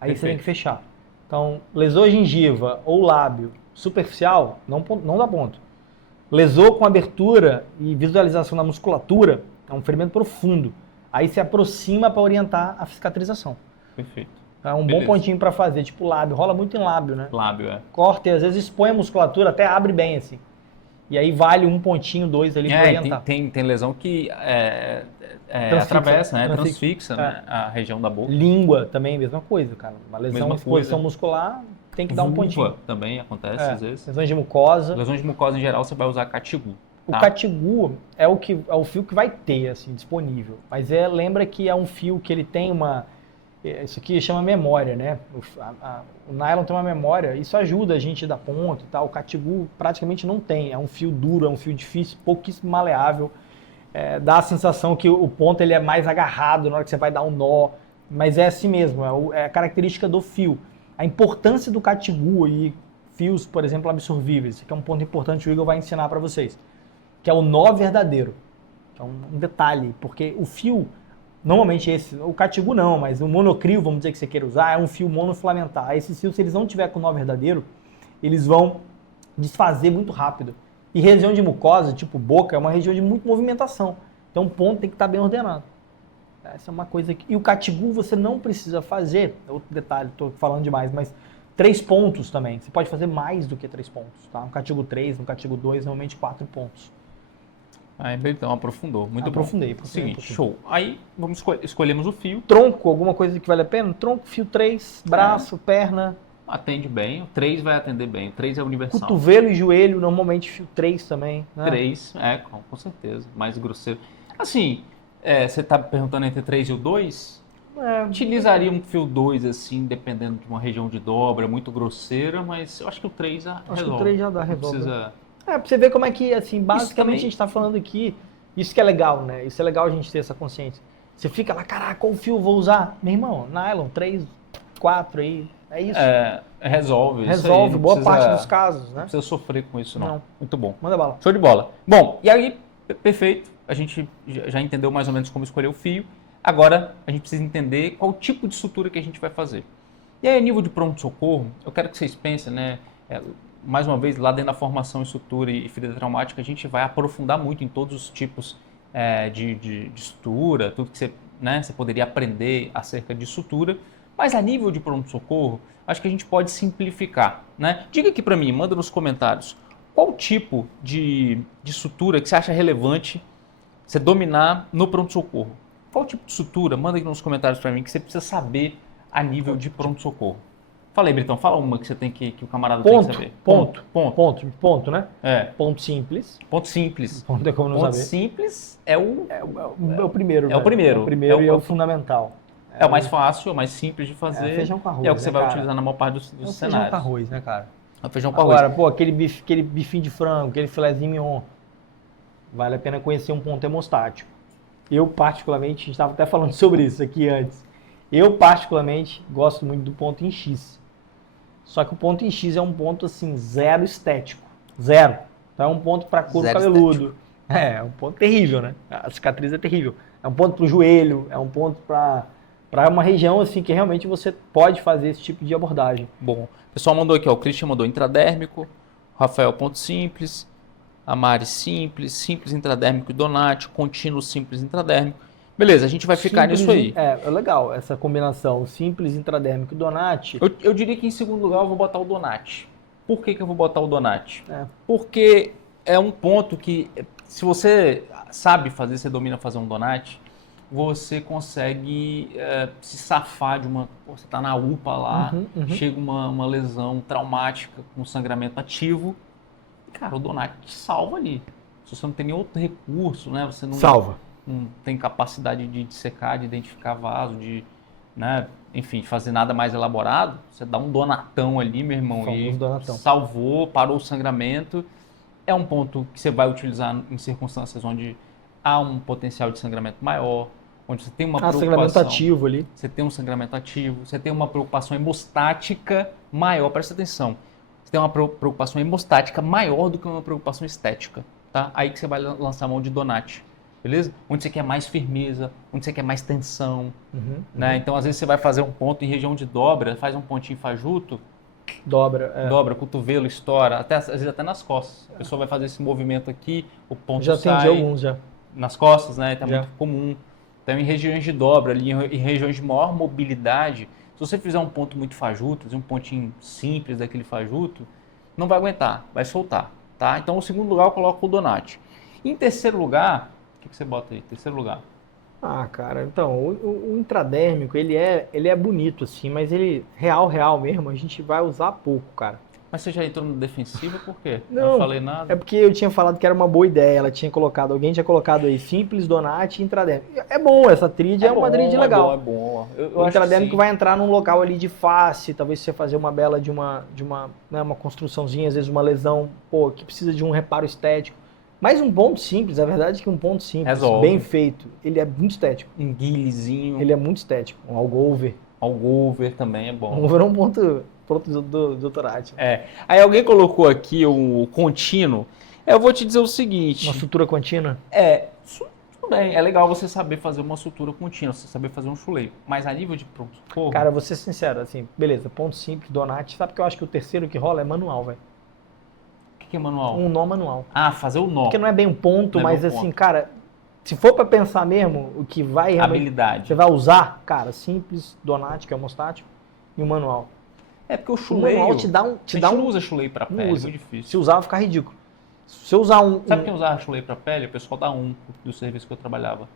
Aí Perfeito. você tem que fechar. Então, lesou gengiva ou lábio superficial, não dá ponto. Lesou com abertura e visualização da musculatura, é um ferimento profundo. Aí se aproxima para orientar a cicatrização. Perfeito. É um Beleza. bom pontinho para fazer, tipo lábio. Rola muito em lábio, né? Lábio, Corta e às vezes expõe a musculatura, até abre bem assim. E aí vale um pontinho, 2 ali para orientar. tem lesão que Transfixa, atravessa, né? transfixa. Transfixa né? A região da boca. Língua também, mesma coisa, cara. Uma lesão, Mesma exposição coisa. muscular, tem que dar um Vulva pontinho. também acontece às vezes. Lesões de mucosa. Lesões de mucosa em geral você vai usar catigu. O tá? catigu é o fio que vai ter assim disponível, mas lembra que é um fio que ele tem Isso aqui chama memória, né? O nylon tem uma memória, isso ajuda a gente a dar ponto e tal. O catigu praticamente não tem, é um fio duro, é um fio difícil, pouquíssimo maleável. Dá a sensação que o ponto ele é mais agarrado na hora que você vai dar um nó, mas é assim mesmo, é a característica do fio. A importância do catigu e fios, por exemplo, absorvíveis, isso aqui é um ponto importante que o Igor vai ensinar para vocês, que é o nó verdadeiro. É um detalhe, porque o fio, normalmente o catigu não, mas o monocrio, vamos dizer que você queira usar, é um fio monofilamentar. Esses fios, se eles não tiver com nó verdadeiro, eles vão desfazer muito rápido. E região de mucosa, tipo boca, é uma região de muita movimentação. Então o ponto tem que estar bem ordenado. Essa é uma coisa que... E o catigu você não precisa fazer, outro detalhe, estou falando demais, mas 3 pontos também. Você pode fazer mais do que 3 pontos, tá? Um catigu 3, um catigu 2, normalmente 4 pontos. Então aprofundou, muito Aprofundei, bom. Seguinte, show. Aí vamos escolhemos o fio. Tronco, alguma coisa que vale a pena? Tronco, fio 3, braço, perna. Atende bem, o 3 vai atender bem, o 3 é universal. Cotovelo e joelho, normalmente fio 3 também. Né? 3, com certeza, mais grosseiro. Assim, você está perguntando entre 3 e o 2? Utilizaria um fio 2, assim, dependendo de uma região de dobra, muito grosseira, mas eu acho que o 3 resolve. Acho que o 3 já dá, resolve. Precisa... pra você ver como é que, assim, basicamente também... a gente está falando aqui, isso que é legal, né? Isso é legal a gente ter essa consciência. Você fica lá, caraca, qual fio vou usar? Meu irmão, nylon, 3, 4 aí, é isso. Resolve. Resolve, isso aí, boa parte dos casos, né? Não precisa sofrer com isso, não. Muito bom. Manda bala. Show de bola. Bom, e aí, perfeito, a gente já entendeu mais ou menos como escolher o fio. Agora, a gente precisa entender qual tipo de sutura que a gente vai fazer. E aí, a nível de pronto-socorro, eu quero que vocês pensem, né? Mais uma vez, lá dentro da formação em sutura e ferida traumática, a gente vai aprofundar muito em todos os tipos de sutura, tudo que você poderia aprender acerca de sutura. Mas a nível de pronto-socorro, acho que a gente pode simplificar, né? Diga aqui para mim, manda nos comentários, qual tipo de sutura que você acha relevante você dominar no pronto-socorro? Qual tipo de sutura? Manda aqui nos comentários para mim que você precisa saber a nível de pronto-socorro. Fala aí, Britão, fala uma que você tem que o camarada tem que saber. Ponto, né? Ponto simples. Ponto simples. Ponto é como não ponto saber. simples é o primeiro. É o primeiro. É o primeiro e é o fundamental. É o mais fácil, é o mais simples de fazer. Feijão com arroz. É o que você vai cara? utilizar na maior parte dos cenários. Feijão com arroz, né, cara? É o feijão com arroz. Agora, pô, aquele bifinho de frango, aquele filézinho mignon, vale a pena conhecer um ponto hemostático. Eu, particularmente, a gente estava até falando sobre isso aqui antes. Eu, particularmente, gosto muito do ponto em X. Só que o ponto em X é um ponto, assim, zero estético. Zero. Então é um ponto para couro cabeludo. É um ponto terrível, né? A cicatriz é terrível. É um ponto para o joelho, é um ponto para uma região, assim, que realmente você pode fazer esse tipo de abordagem. Bom, o pessoal mandou aqui, ó, o Christian mandou intradérmico, o Rafael ponto simples, a Mari simples intradérmico e Donati, contínuo simples intradérmico. Beleza, a gente vai ficar nisso aí. É legal essa combinação, simples intradérmico e Donati. Eu diria que em segundo lugar eu vou botar o Donati. Por que eu vou botar o Donati? Porque é um ponto que, se você sabe fazer, você domina fazer um Donati, você consegue se safar de uma... Você está na UPA lá, chega uma lesão traumática com sangramento ativo, e, cara, o Donati te salva ali. Se você não tem nenhum outro recurso, né? Você não... Salva. Não tem capacidade de dissecar, de identificar vaso, enfim, fazer nada mais elaborado, você dá um donatão ali, meu irmão, e salvou, parou o sangramento. É um ponto que você vai utilizar em circunstâncias onde há um potencial de sangramento maior, onde você tem uma preocupação... sangramento ativo ali. Você tem um sangramento ativo, você tem uma preocupação hemostática maior, presta atenção. Você tem uma preocupação hemostática maior do que uma preocupação estética, tá? Aí que você vai lançar a mão de Donati. Beleza? Onde você quer mais firmeza, onde você quer mais tensão, né? Então, às vezes, você vai fazer um ponto em região de dobra, faz um pontinho fajuto, dobra, cotovelo, estoura, às vezes até nas costas. A pessoa vai fazer esse movimento aqui, o ponto sai. Já atendi alguns, já. Nas costas, né? Então, é muito comum. Então, em regiões de dobra, ali, em regiões de maior mobilidade, se você fizer um ponto muito fajuto, um pontinho simples daquele fajuto, não vai aguentar, vai soltar, tá? Então, no segundo lugar, eu coloco o Donati. Em terceiro lugar... O que você bota aí? Terceiro lugar. Cara, então, o intradérmico, ele é bonito, assim, mas ele, real mesmo, a gente vai usar pouco, cara. Mas você já entrou no defensivo por quê? Não, Não falei nada. É porque eu tinha falado que era uma boa ideia. Alguém tinha colocado aí simples, Donati e intradérmico. É bom, essa tríade é uma tríade legal. É bom. O intradérmico vai entrar num local ali de face, talvez você fazer uma bela de uma né, uma construçãozinha, às vezes uma lesão, pô, que precisa de um reparo estético. Mas um ponto simples, a verdade é que um ponto simples, Resolve. bem feito, ele é muito estético. Um guilezinho. Ele é muito estético. Um algover. Algover também é bom. Algover é um ponto do doutorado. Aí alguém colocou aqui o contínuo. Eu vou te dizer o seguinte. Uma sutura contínua? Tudo bem. É legal você saber fazer uma sutura contínua, você saber fazer um chuleio. Mas a nível de pronto-socorro... Cara, vou ser sincero, assim, beleza, ponto simples, Donati. Sabe que eu acho que o terceiro que rola é manual, velho. O que é manual? Um nó manual. Ah, fazer o nó. Porque não é bem um ponto, Não é mas bem um assim, ponto. cara, se for pra pensar mesmo, o que vai realmente... Habilidade. Você vai usar, cara, simples, Donati, que é hemostático, e o manual. É porque o O chuleio... manual te dá a um... gente não usa chuleio pra Não pele, usa. é muito difícil. Se usar, vai ficar ridículo. Se eu usar Sabe quem usava chuleio pra pele? O pessoal da do serviço que eu trabalhava.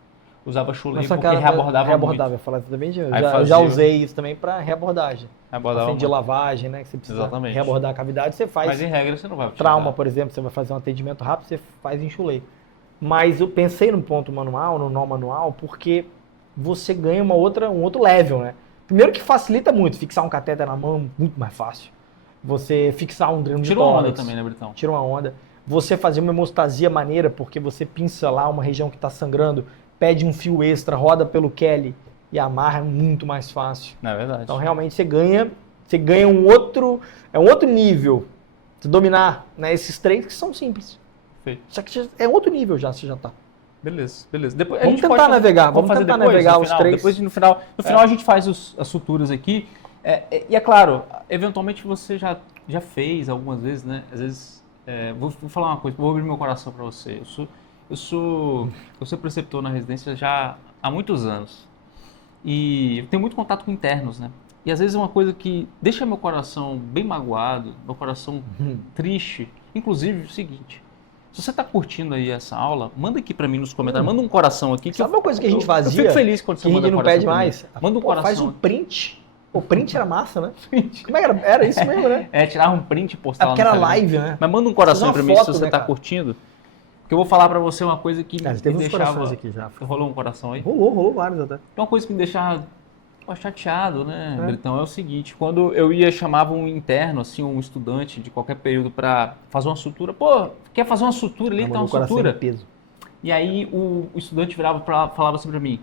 Usava chuleio porque reabordava muito. Eu falava exatamente. Eu Aí já fazia- usei isso também para reabordagem. Reabordava Assim, de muito. lavagem, né? Que você precisa Exatamente. reabordar a cavidade, você faz. Mas em regra você não vai utilizar. Trauma, por exemplo, você vai fazer um atendimento rápido, você faz em chuleio. Mas eu pensei no ponto manual, no nó manual, porque você ganha um outro level, né? Primeiro que facilita muito, fixar um catéter na mão, muito mais fácil. Você fixar um dreno de Tira uma onda tórax, também, né, Britão? tira uma onda. Você fazer uma hemostasia maneira, porque você pinça lá uma região que está sangrando, pede um fio extra, roda pelo Kelly e amarra, é muito mais fácil. Não é verdade. Então realmente você ganha um outro nível. Se dominar, né, esses três que são simples. Perfeito. Só que é outro nível já, você já tá. Beleza. Depois, Vamos tentar navegar, vamos fazer tentar depois, navegar no os final. três. Depois no final a gente faz as suturas aqui. E é claro, eventualmente você já fez algumas vezes, né? Às vezes, vou falar uma coisa, vou abrir meu coração para você. Eu sou preceptor na residência já há muitos anos. E eu tenho muito contato com internos, né? E às vezes é uma coisa que deixa meu coração bem magoado, meu coração triste. Inclusive o seguinte, se você está curtindo aí essa aula, manda aqui para mim nos comentários, manda um coração aqui. Sabe uma coisa que a gente fazia? Eu fico feliz quando Que você a manda gente não coração pede pra mim. mais. Manda um coração. Faz um print. O print era massa, né? Como é que era? Era isso mesmo, né? Tirar um print e postar lá no porque era Instagram. live, né? Mas manda um coração Fazer para uma mim se foto, você né, está cara? curtindo. Porque eu vou falar para você uma coisa que Cara, me teve uns deixava... corações aqui já. Rolou um coração aí? Rolou vários até. Uma coisa que me deixava chateado, né, É. Britão, é o seguinte, quando eu chamava um interno, assim, um estudante de qualquer período para fazer uma sutura, pô, quer fazer uma sutura ali, tá uma sutura? Peso. E aí o estudante virava falava assim pra mim,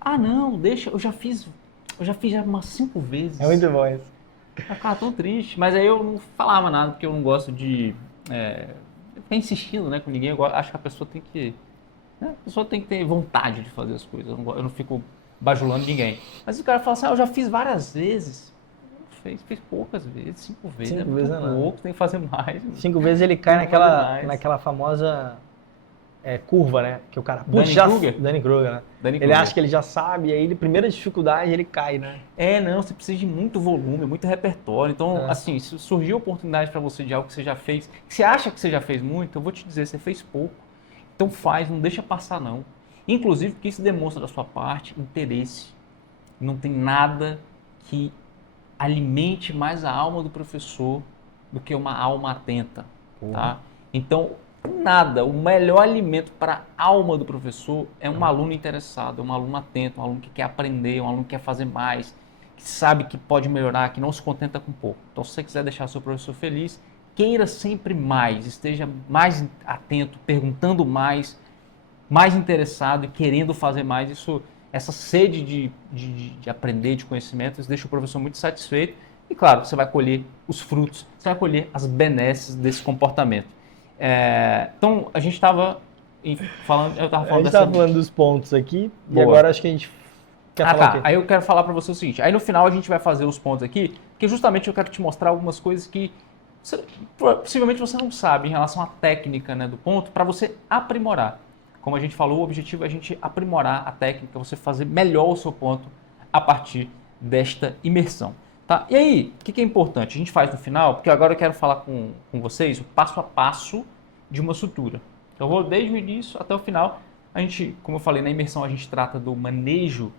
ah não, deixa, eu já fiz já umas 5 vezes. É muito bom isso. Eu ficava tão triste, mas aí eu não falava nada, porque eu não gosto de ficar insistindo, né, com ninguém, acho que a pessoa tem que, né, a pessoa tem que ter vontade de fazer as coisas, eu não fico bajulando ninguém. Mas o cara fala assim, eu já fiz várias vezes. Fez poucas vezes, 5 vezes, 5 é vezes muito é nada. pouco, tem que fazer mais. 5 vezes ele cai Tem que fazer mais. naquela famosa curva, né? Que o cara... Dunning-Kruger? Dunning-Kruger, né? Danny Ele Kruger. acha que ele já sabe, e aí, primeira dificuldade, ele cai, né? Não, você precisa de muito volume, muito repertório. Então, assim, se surgir oportunidade para você de algo que você já fez, que você acha que você já fez muito, eu vou te dizer, você fez pouco. Então faz, não deixa passar não. Inclusive porque isso demonstra da sua parte interesse. Não tem nada que alimente mais a alma do professor do que uma alma atenta, tá? Então, nada, o melhor alimento para a alma do professor é um aluno interessado, é um aluno atento, um aluno que quer aprender, um aluno que quer fazer mais, que sabe que pode melhorar, que não se contenta com pouco. Então, se você quiser deixar seu professor feliz, queira sempre mais, esteja mais atento, perguntando mais interessado e querendo fazer mais. Essa sede de aprender, de conhecimento, isso deixa o professor muito satisfeito. E, claro, você vai colher os frutos, você vai colher as benesses desse comportamento. Então, a gente estava falando... Eu estava A falando gente estava falando dos pontos aqui, Boa. e agora acho que a gente quer falar o quê? Aí eu quero falar para você o seguinte. Aí, no final, a gente vai fazer os pontos aqui, que justamente eu quero te mostrar algumas coisas que possivelmente você não sabe em relação à técnica, né, do ponto, para você aprimorar. Como a gente falou, o objetivo é a gente aprimorar a técnica, você fazer melhor o seu ponto a partir desta imersão. Tá? E aí, o que é importante? A gente faz no final, porque agora eu quero falar com vocês o passo a passo de uma sutura. Eu vou desde o início até o final. A gente, como eu falei, na imersão a gente trata do manejo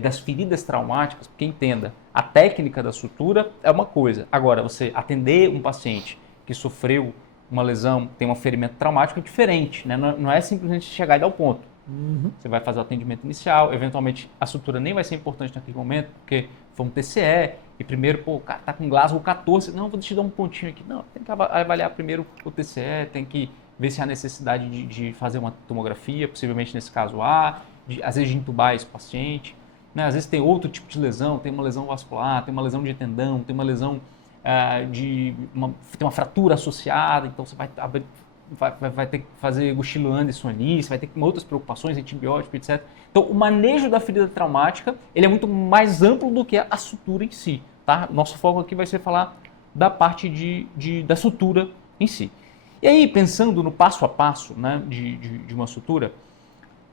das feridas traumáticas, porque entenda, A técnica da sutura é uma coisa. Agora, você atender um paciente que sofreu uma lesão, tem um ferimento traumático é diferente, né? Não é simplesmente chegar e dar o ponto. Você vai fazer o atendimento inicial, eventualmente a sutura nem vai ser importante naquele momento, porque foi um TCE, e primeiro, pô, o cara tá com Glasgow 14, não, vou te dar um pontinho aqui. Não, tem que avaliar primeiro o TCE, tem que ver se há necessidade de fazer uma tomografia, possivelmente nesse caso às vezes de entubar esse paciente. Né? Às vezes tem outro tipo de lesão, tem uma lesão vascular, tem uma lesão de tendão, tem uma lesão tem uma fratura associada, então você vai ter que fazer o Stilo Anderson ali, você vai ter outras preocupações, antibiótico, etc. Então, o manejo da ferida traumática, ele é muito mais amplo do que a sutura em si, tá? Nosso foco aqui vai ser falar da parte da sutura em si. E aí, pensando no passo a passo, né, de uma sutura,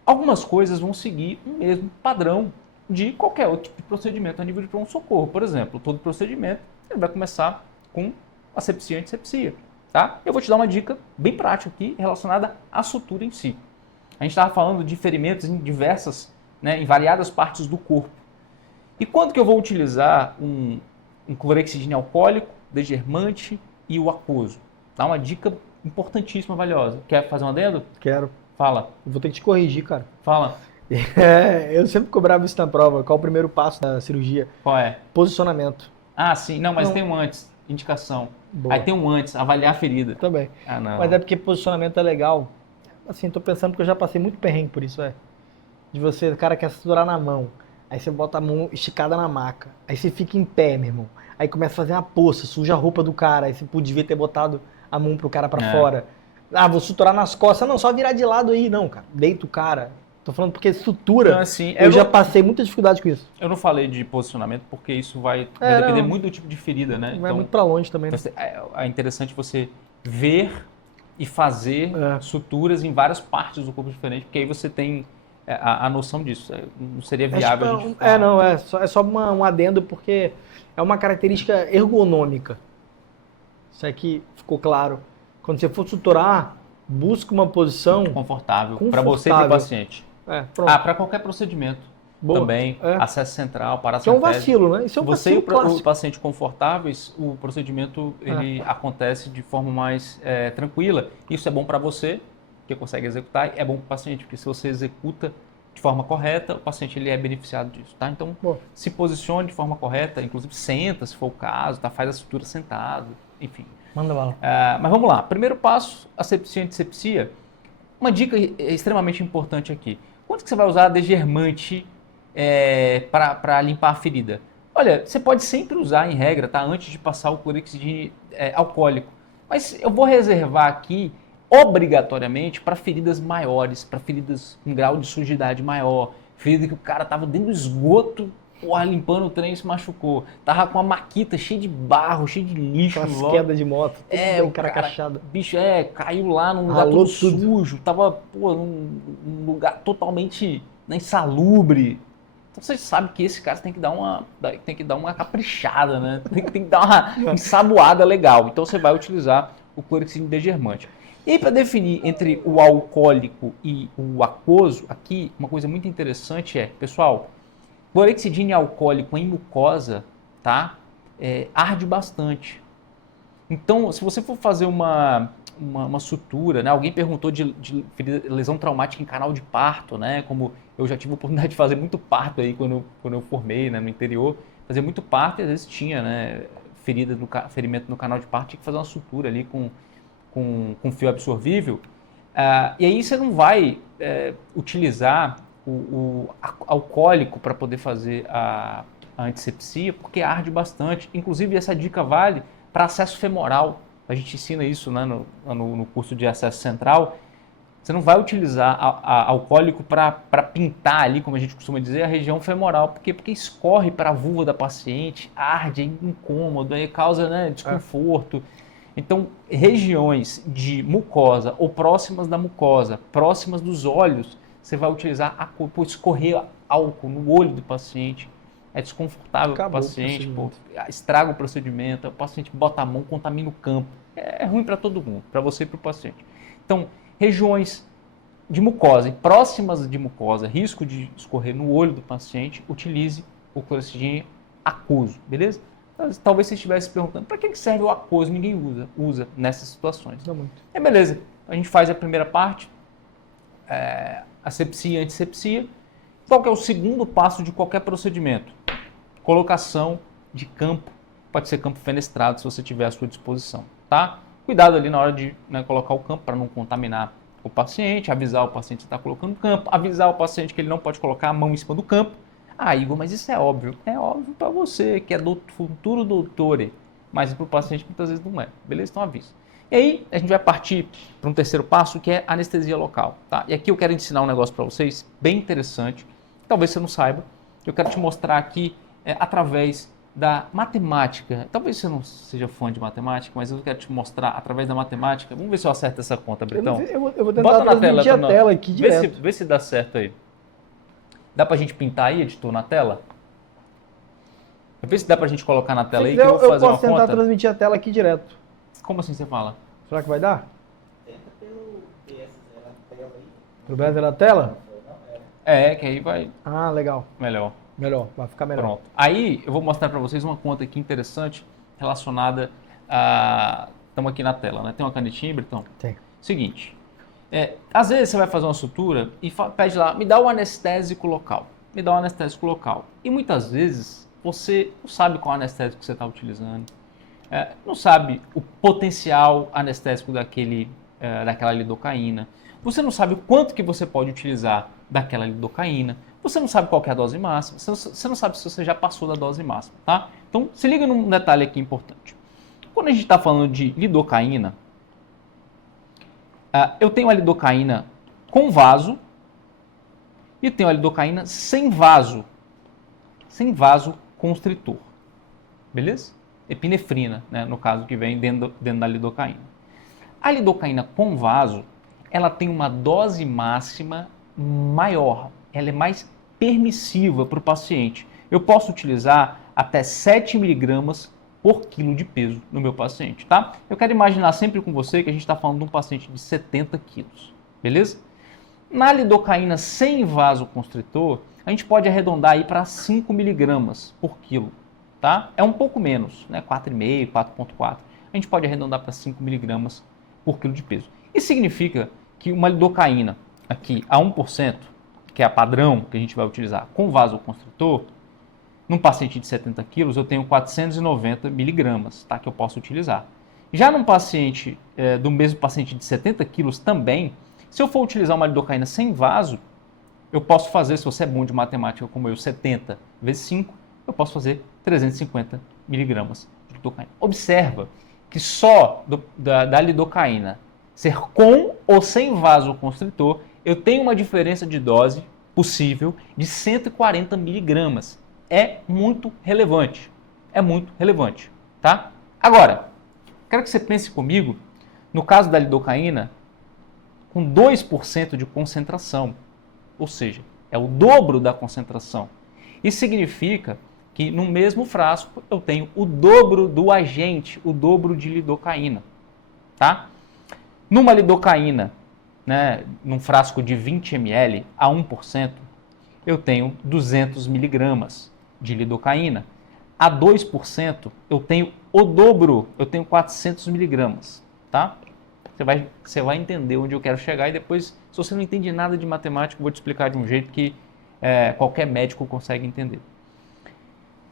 algumas coisas vão seguir o mesmo padrão de qualquer outro tipo de procedimento a nível de pronto-socorro. Por exemplo, todo procedimento ele vai começar com asepsia e antisepsia. Tá? Eu vou te dar uma dica bem prática aqui relacionada à sutura em si. A gente estava falando de ferimentos em diversas, né, em variadas partes do corpo. E quando que eu vou utilizar um clorexidina alcoólico, degermante e o aquoso? Dá uma dica importantíssima, valiosa. Quer fazer um adendo? Quero. Fala. Eu vou ter que te corrigir, cara. Fala. Eu sempre cobrava isso na prova. Qual o primeiro passo da cirurgia? Qual é? Posicionamento. Ah, sim. Não, mas Não. tem um antes. Indicação. Boa. Aí tem um antes, avaliar a ferida. Também. Ah, não. Mas é porque posicionamento é legal. Assim, tô pensando que eu já passei muito perrengue por isso, de você, o cara quer suturar na mão. Aí você bota a mão esticada na maca. Aí você fica em pé, meu irmão. Aí começa a fazer uma poça, suja a roupa do cara. Aí você devia ter botado a mão pro cara pra fora. Ah, vou suturar nas costas. Não, só virar de lado aí. Não, cara. Deita o cara. Tô falando porque sutura, Então, assim, eu já passei muita dificuldade com isso. Eu não falei de posicionamento porque isso vai depender muito do tipo de ferida, né? Vai muito pra longe também. Né? É interessante você ver e fazer suturas em várias partes do corpo diferente, porque aí você tem a noção disso. Não seria viável a gente falar. É só um adendo porque é uma característica ergonômica. Isso aqui ficou claro. Quando você for suturar, busca uma posição confortável. Para você e para o paciente. Para qualquer procedimento. Boa. Também, acesso central, paracentésico. É um vacilo, né? Isso é um vacilo clássico. Você e o paciente confortáveis, o procedimento ele acontece de forma mais tranquila. Isso é bom para você, que consegue executar, e é bom para o paciente, porque se você executa de forma correta, o paciente ele é beneficiado disso, tá? Então, se posicione de forma correta, inclusive senta, se for o caso, tá? Faz a sutura sentado, enfim. Manda bala. Mas vamos lá. Primeiro passo, asepsia e antisepsia. Uma dica extremamente importante aqui. Quando que você vai usar degermante para limpar a ferida? Olha, você pode sempre usar em regra, tá? Antes de passar o clorexidina alcoólico. Mas eu vou reservar aqui, obrigatoriamente, para feridas maiores, para feridas com grau de sujidade maior. Ferida que o cara estava dentro do esgoto, limpando o trem e se machucou. Tava com a maquita cheia de barro, cheia de lixo. As quedas de moto, tudo o cara cachado. Bicho, caiu lá num lugar todo sujo. Tava, num lugar totalmente insalubre. Então você sabe que esse cara tem que dar uma caprichada, né? Tem que dar uma ensaboada legal. Então você vai utilizar o clorexidina degermante. E aí, para definir entre o alcoólico e o aquoso, aqui uma coisa muito interessante pessoal, clorexidina alcoólico em mucosa, tá? Arde bastante. Então, se você for fazer uma sutura, né? Alguém perguntou de lesão traumática em canal de parto, né? Como eu já tive a oportunidade de fazer muito parto aí quando eu formei, né, no interior, fazer muito parto e às vezes tinha, né, ferimento no canal de parto, tinha que fazer uma sutura ali com fio absorvível. E aí você não vai utilizar o alcoólico para poder fazer a antisepsia, porque arde bastante. Inclusive, essa dica vale para acesso femoral. A gente ensina isso, né, no curso de acesso central. Você não vai utilizar alcoólico para pintar ali, como a gente costuma dizer, a região femoral. Por quê? Porque escorre para a vulva da paciente, arde, é incômodo, aí causa, né, desconforto. Então, regiões de mucosa ou próximas da mucosa, próximas dos olhos, você vai utilizar escorrer álcool no olho do paciente. É desconfortável para o paciente, estraga o procedimento, o paciente bota a mão, contamina o campo. É ruim para todo mundo, para você e para o paciente. Então, regiões de mucosa e próximas de mucosa, risco de escorrer no olho do paciente, utilize o clorexidina aquoso, beleza? Talvez você estivesse se perguntando, para que serve o aquoso? Ninguém usa nessas situações. Não muito. Beleza, a gente faz a primeira parte, asepsia e antisepsia. Qual que é o segundo passo de qualquer procedimento? Colocação de campo, pode ser campo fenestrado, se você tiver à sua disposição, tá? Cuidado ali na hora de colocar o campo para não contaminar o paciente, avisar o paciente que está colocando campo, avisar o paciente que ele não pode colocar a mão em cima do campo. Ah, Igor, mas isso é óbvio. É óbvio para você, que é do futuro doutor, mas para o paciente muitas vezes não é. Beleza? Então avisa. E aí a gente vai partir para um terceiro passo, que é anestesia local. Tá? E aqui eu quero ensinar um negócio para vocês bem interessante, talvez você não saiba. Eu quero te mostrar aqui através da matemática. Talvez você não seja fã de matemática, mas eu quero te mostrar através da matemática. Vamos ver se eu acerto essa conta, Britão. Eu vou tentar Bota na transmitir a tela aqui direto. Vê se dá certo aí. Dá pra gente pintar aí, editor, na tela? Vê se dá pra gente colocar na tela aí, que eu vou fazer uma conta. Eu posso tentar transmitir a tela aqui direto. Como assim você fala? Será que vai dar? Tenta pelo PS0 na tela aí. Pelo PS0 na tela? Que aí vai... Ah, legal. Melhor. Vai ficar melhor. Pronto. Aí eu vou mostrar pra vocês uma conta aqui interessante relacionada a... Estamos aqui na tela, né? Tem uma canetinha, Britão? Tem. Seguinte. Às vezes você vai fazer uma sutura e pede lá, me dá o anestésico local. Me dá o anestésico local. E muitas vezes você não sabe qual anestésico você está utilizando. Não sabe o potencial anestésico daquela lidocaína. Você não sabe o quanto que você pode utilizar daquela lidocaína. Você não sabe qual que é a dose máxima. Você não sabe se você já passou da dose máxima, tá? Então, se liga num detalhe aqui importante. Quando a gente está falando de lidocaína, eu tenho a lidocaína com vaso e tenho a lidocaína sem vaso constritor. Beleza? Epinefrina, né, no caso que vem dentro da lidocaína. A lidocaína com vaso, ela tem uma dose máxima maior, ela é mais permissiva para o paciente. Eu posso utilizar até 7 miligramas por quilo de peso no meu paciente, tá? Eu quero imaginar sempre com você que a gente está falando de um paciente de 70 quilos, beleza? Na lidocaína sem vasoconstritor, a gente pode arredondar aí para 5 miligramas por quilo, tá? É um pouco menos, né? 4,5, 4,4. A gente pode arredondar para 5 miligramas por quilo de peso. Isso significa que uma lidocaína aqui a 1%, que é a padrão que a gente vai utilizar com vasoconstritor, num paciente de 70 quilos, eu tenho 490 miligramas, tá, que eu posso utilizar. Já num paciente, do mesmo paciente de 70 quilos também, se eu for utilizar uma lidocaína sem vaso, eu posso fazer, se você é bom de matemática como eu, 70 vezes 5, eu posso fazer 350 miligramas de lidocaína. Observa que só da lidocaína ser com ou sem vasoconstritor, eu tenho uma diferença de dose possível de 140 miligramas. É muito relevante. É muito relevante, tá? Agora, quero que você pense comigo, no caso da lidocaína, com 2% de concentração, ou seja, é o dobro da concentração. Isso significa que no mesmo frasco eu tenho o dobro do agente, o dobro de lidocaína, tá? Numa lidocaína, né, num frasco de 20 ml a 1%, eu tenho 200 miligramas de lidocaína. A 2%, eu tenho o dobro, eu tenho 400 miligramas, tá? Você vai entender onde eu quero chegar e depois, se você não entende nada de matemática, eu vou te explicar de um jeito que qualquer médico consegue entender.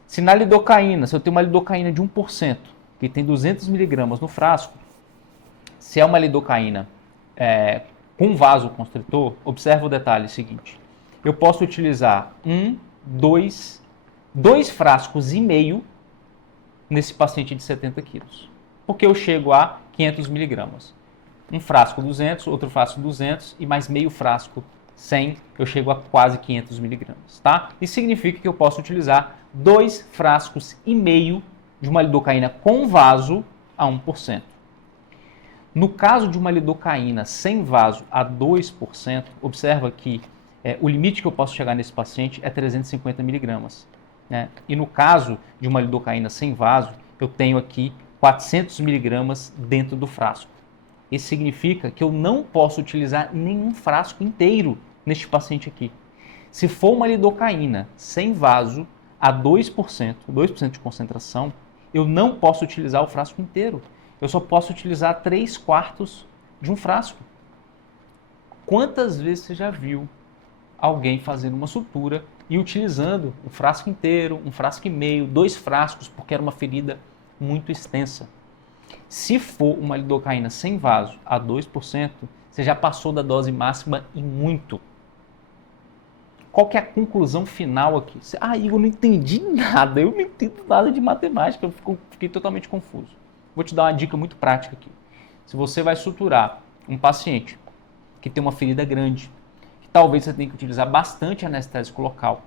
Se na lidocaína, se eu tenho uma lidocaína de 1%, que tem 200 miligramas no frasco, se é uma lidocaína com vasoconstritor, observa o detalhe seguinte. Eu posso utilizar 2 frascos e meio nesse paciente de 70 quilos, porque eu chego a 500 miligramas. Um frasco 200, outro frasco 200 e mais meio frasco 100, eu chego a quase 500 miligramas, tá? Isso significa que eu posso utilizar 2 frascos e meio de uma lidocaína com vaso a 1%. No caso de uma lidocaína sem vaso a 2%, observa que o limite que eu posso chegar nesse paciente é 350 miligramas. Né? E no caso de uma lidocaína sem vaso, eu tenho aqui 400 miligramas dentro do frasco. Isso significa que eu não posso utilizar nenhum frasco inteiro neste paciente aqui. Se for uma lidocaína sem vaso, a 2% de concentração, eu não posso utilizar o frasco inteiro. Eu só posso utilizar 3/4 de um frasco. Quantas vezes você já viu alguém fazendo uma sutura e utilizando o frasco inteiro, um frasco e meio, 2 frascos, porque era uma ferida muito extensa? Se for uma lidocaína sem vaso a 2%, você já passou da dose máxima e muito. Qual que é a conclusão final aqui? Igor, eu não entendi nada, eu não entendo nada de matemática, eu fiquei totalmente confuso. Vou te dar uma dica muito prática aqui. Se você vai suturar um paciente que tem uma ferida grande, que talvez você tenha que utilizar bastante anestésico local,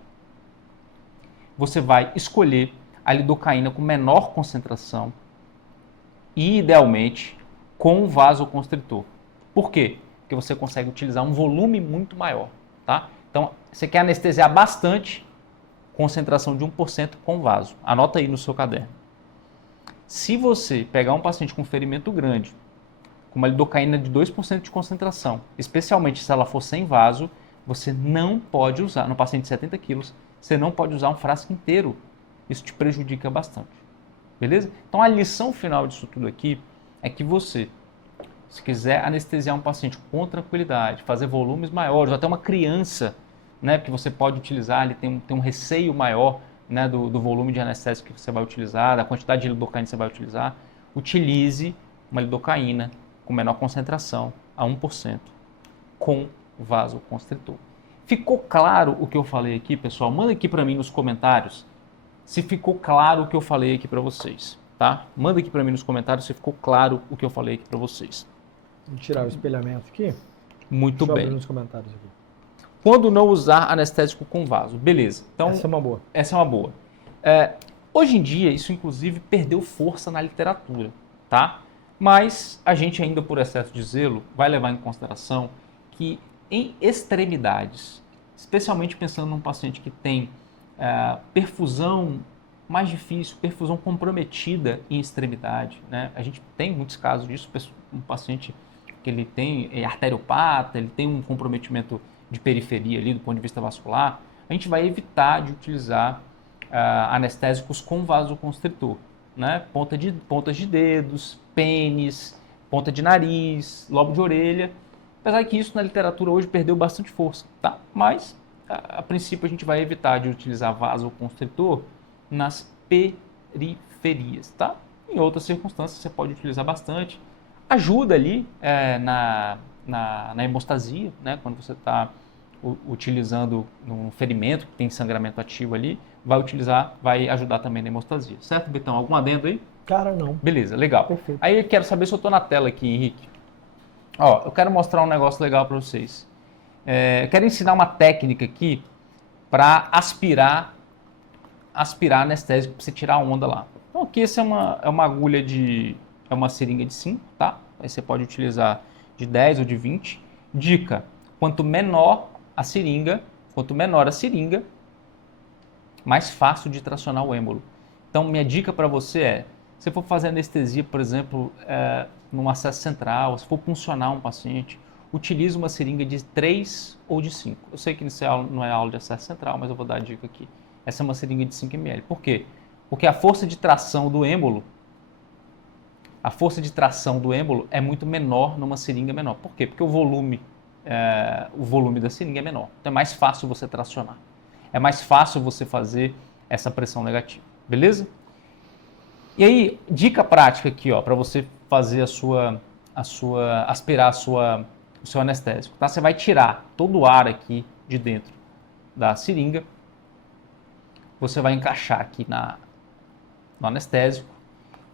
você vai escolher a lidocaína com menor concentração e, idealmente, com vasoconstritor. Por quê? Porque você consegue utilizar um volume muito maior, tá? Então, você quer anestesiar bastante, concentração de 1% com vaso. Anota aí no seu caderno. Se você pegar um paciente com ferimento grande, com uma lidocaína de 2% de concentração, especialmente se ela for sem vaso, você não pode usar, no paciente de 70 quilos, você não pode usar um frasco inteiro. Isso te prejudica bastante. Beleza? Então, a lição final disso tudo aqui é que você, se quiser anestesiar um paciente com tranquilidade, fazer volumes maiores, ou até uma criança, né, que você pode utilizar, ele tem um receio maior, né, do volume de anestésico que você vai utilizar, da quantidade de lidocaína que você vai utilizar, utilize uma lidocaína com menor concentração, a 1%, com vasoconstritor. Ficou claro o que eu falei aqui, pessoal? Manda aqui para mim nos comentários se ficou claro o que eu falei aqui para vocês, tá? Manda aqui para mim nos comentários se ficou claro o que eu falei aqui para vocês. Vou tirar o espelhamento aqui. Muito Deixa eu bem. abrir nos comentários aqui. Quando não usar anestésico com vaso? Beleza. Então, essa é uma boa. Essa é uma boa. Hoje em dia, isso inclusive perdeu força na literatura, tá? Mas a gente ainda, por excesso de zelo, vai levar em consideração que em extremidades, especialmente pensando num paciente que tem perfusão mais difícil, perfusão comprometida em extremidade, né? A gente tem muitos casos disso, um paciente que ele tem arteriopata, ele tem um comprometimento de periferia ali do ponto de vista vascular, a gente vai evitar de utilizar anestésicos com vasoconstritor, né? Pontas de dedos, pênis, ponta de nariz, lobo de orelha, apesar que isso na literatura hoje perdeu bastante força, tá? Mas a princípio a gente vai evitar de utilizar vasoconstritor nas periferias, tá? Em outras circunstâncias você pode utilizar bastante, ajuda ali na hemostasia, né? Quando você está utilizando um ferimento que tem sangramento ativo ali, vai ajudar também na hemostasia. Certo, Betão? Algum adendo aí? Cara, não. Beleza, legal. Perfeito. Aí eu quero saber se eu estou na tela aqui, Henrique. Ó, eu quero mostrar um negócio legal para vocês. Eu quero ensinar uma técnica aqui para aspirar anestésico para você tirar a onda lá. Então aqui essa é uma agulha é uma seringa de 5, tá? Aí você pode utilizar de 10 ou de 20. Dica, quanto menor a seringa, mais fácil de tracionar o êmbolo. Então minha dica para você é, se você for fazer anestesia, por exemplo, num acesso central, se for puncionar um paciente, utilize uma seringa de 3 ou de 5. Eu sei que isso não é aula de acesso central, mas eu vou dar a dica aqui. Essa é uma seringa de 5 ml. Por quê? Porque a força de tração do êmbolo é muito menor numa seringa menor. Por quê? Porque o volume da seringa é menor. Então é mais fácil você tracionar. É mais fácil você fazer essa pressão negativa. Beleza? E aí, dica prática aqui, ó, para você fazer aspirar o seu anestésico, tá? Você vai tirar todo o ar aqui de dentro da seringa, você vai encaixar aqui no anestésico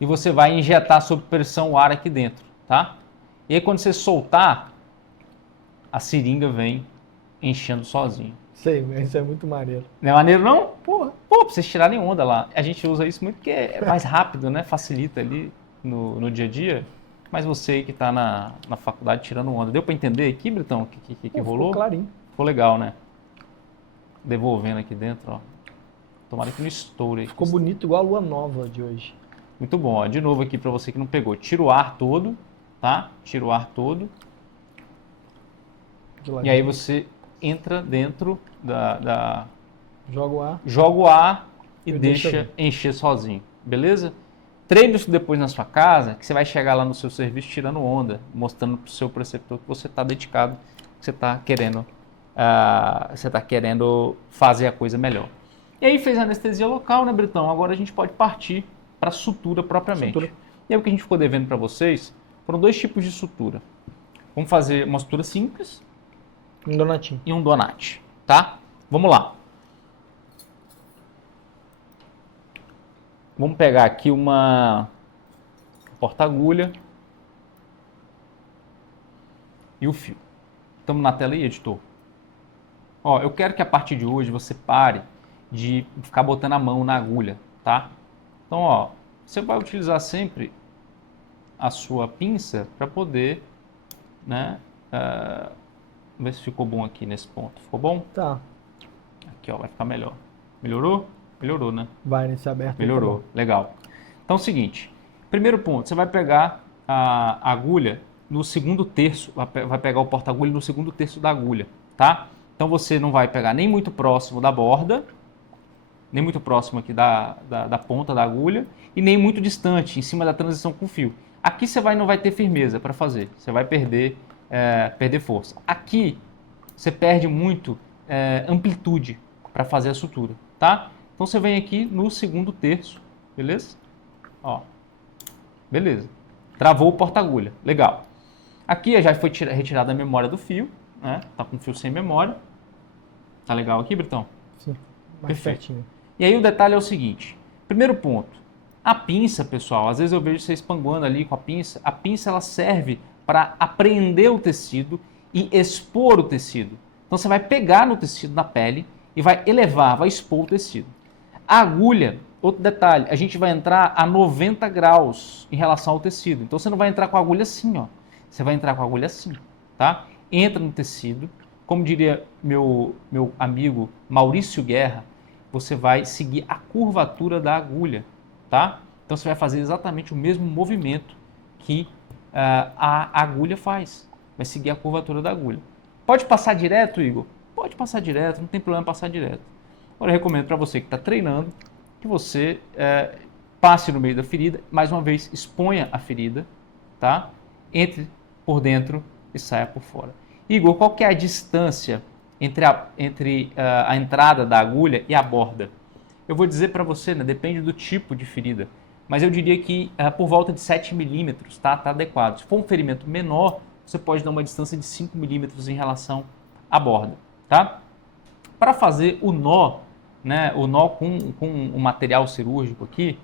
e você vai injetar sob pressão o ar aqui dentro, tá? E aí quando você soltar, a seringa vem enchendo sozinho. Sei, isso é muito maneiro. Não é maneiro não? Pô, pra vocês tirarem onda lá. A gente usa isso muito porque é mais rápido, né? Facilita ali no dia a dia. Mas você aí que está na faculdade tirando onda. Deu para entender aqui, Britão, o que rolou? Ficou clarinho. Ficou legal, né? Devolvendo aqui dentro, ó. Tomara que não estoure. Ficou bonito igual a lua nova de hoje. Muito bom, ó. De novo aqui para você que não pegou. Tira o ar todo, tá? Tira o ar todo. E aí você entra dentro joga o ar e Eu deixo deixa encher sozinho, beleza? Treine isso depois na sua casa, que você vai chegar lá no seu serviço tirando onda, mostrando para o seu preceptor que você está dedicado, que você está querendo fazer a coisa melhor. E aí fez a anestesia local, né, Britão? Agora a gente pode partir para a sutura propriamente. Sutura. E aí o que a gente ficou devendo para vocês foram 2 tipos de sutura. Vamos fazer uma sutura simples Um donatinho. e um donate, tá? Vamos lá. Vamos pegar aqui uma porta-agulha e o fio. Estamos na tela aí, editor? Ó, eu quero que a partir de hoje você pare de ficar botando a mão na agulha, tá? Então, ó, você vai utilizar sempre a sua pinça para poder, né? Ver se ficou bom aqui nesse ponto. Ficou bom? Tá. Aqui, ó, vai ficar melhor. Melhorou? Melhorou, né? Vai nesse aberto. Melhorou, legal. Então é o seguinte, primeiro ponto, você vai pegar a agulha no segundo terço, vai pegar o porta-agulha no segundo terço da agulha, tá? Então você não vai pegar nem muito próximo da borda, nem muito próximo aqui da ponta da agulha, e nem muito distante, em cima da transição com o fio. Aqui você não vai ter firmeza para fazer, você vai perder força. Aqui você perde muito amplitude para fazer a sutura, tá? Então você vem aqui no segundo terço, beleza? Ó, beleza. Travou o porta-agulha, legal. Aqui já foi retirada a memória do fio, né? Tá com o fio sem memória. Tá legal aqui, Britão? Sim, mais Perfeito. pertinho. E aí o detalhe é o seguinte, primeiro ponto, a pinça, pessoal, às vezes eu vejo vocês panguando ali com a pinça ela serve para apreender o tecido e expor o tecido. Então você vai pegar no tecido, na pele, e vai elevar, vai expor o tecido. A agulha, outro detalhe, a gente vai entrar a 90 graus em relação ao tecido. Então você não vai entrar com a agulha assim, ó. Você vai entrar com a agulha assim, tá? Entra no tecido, como diria meu amigo Maurício Guerra, você vai seguir a curvatura da agulha, tá? Então você vai fazer exatamente o mesmo movimento que a agulha faz. Vai seguir a curvatura da agulha. Pode passar direto, Igor? Pode passar direto, não tem problema passar direto. Agora eu recomendo para você que está treinando, que você passe no meio da ferida, mais uma vez exponha a ferida, tá? Entre por dentro e saia por fora. Igor, qual que é a distância entre a entrada da agulha e a borda? Eu vou dizer para você, né, depende do tipo de ferida, mas eu diria que por volta de 7 milímetros, tá adequado. Se for um ferimento menor, você pode dar uma distância de 5 milímetros em relação à borda, tá? Para fazer o nó, né, o nó com o material cirúrgico aqui,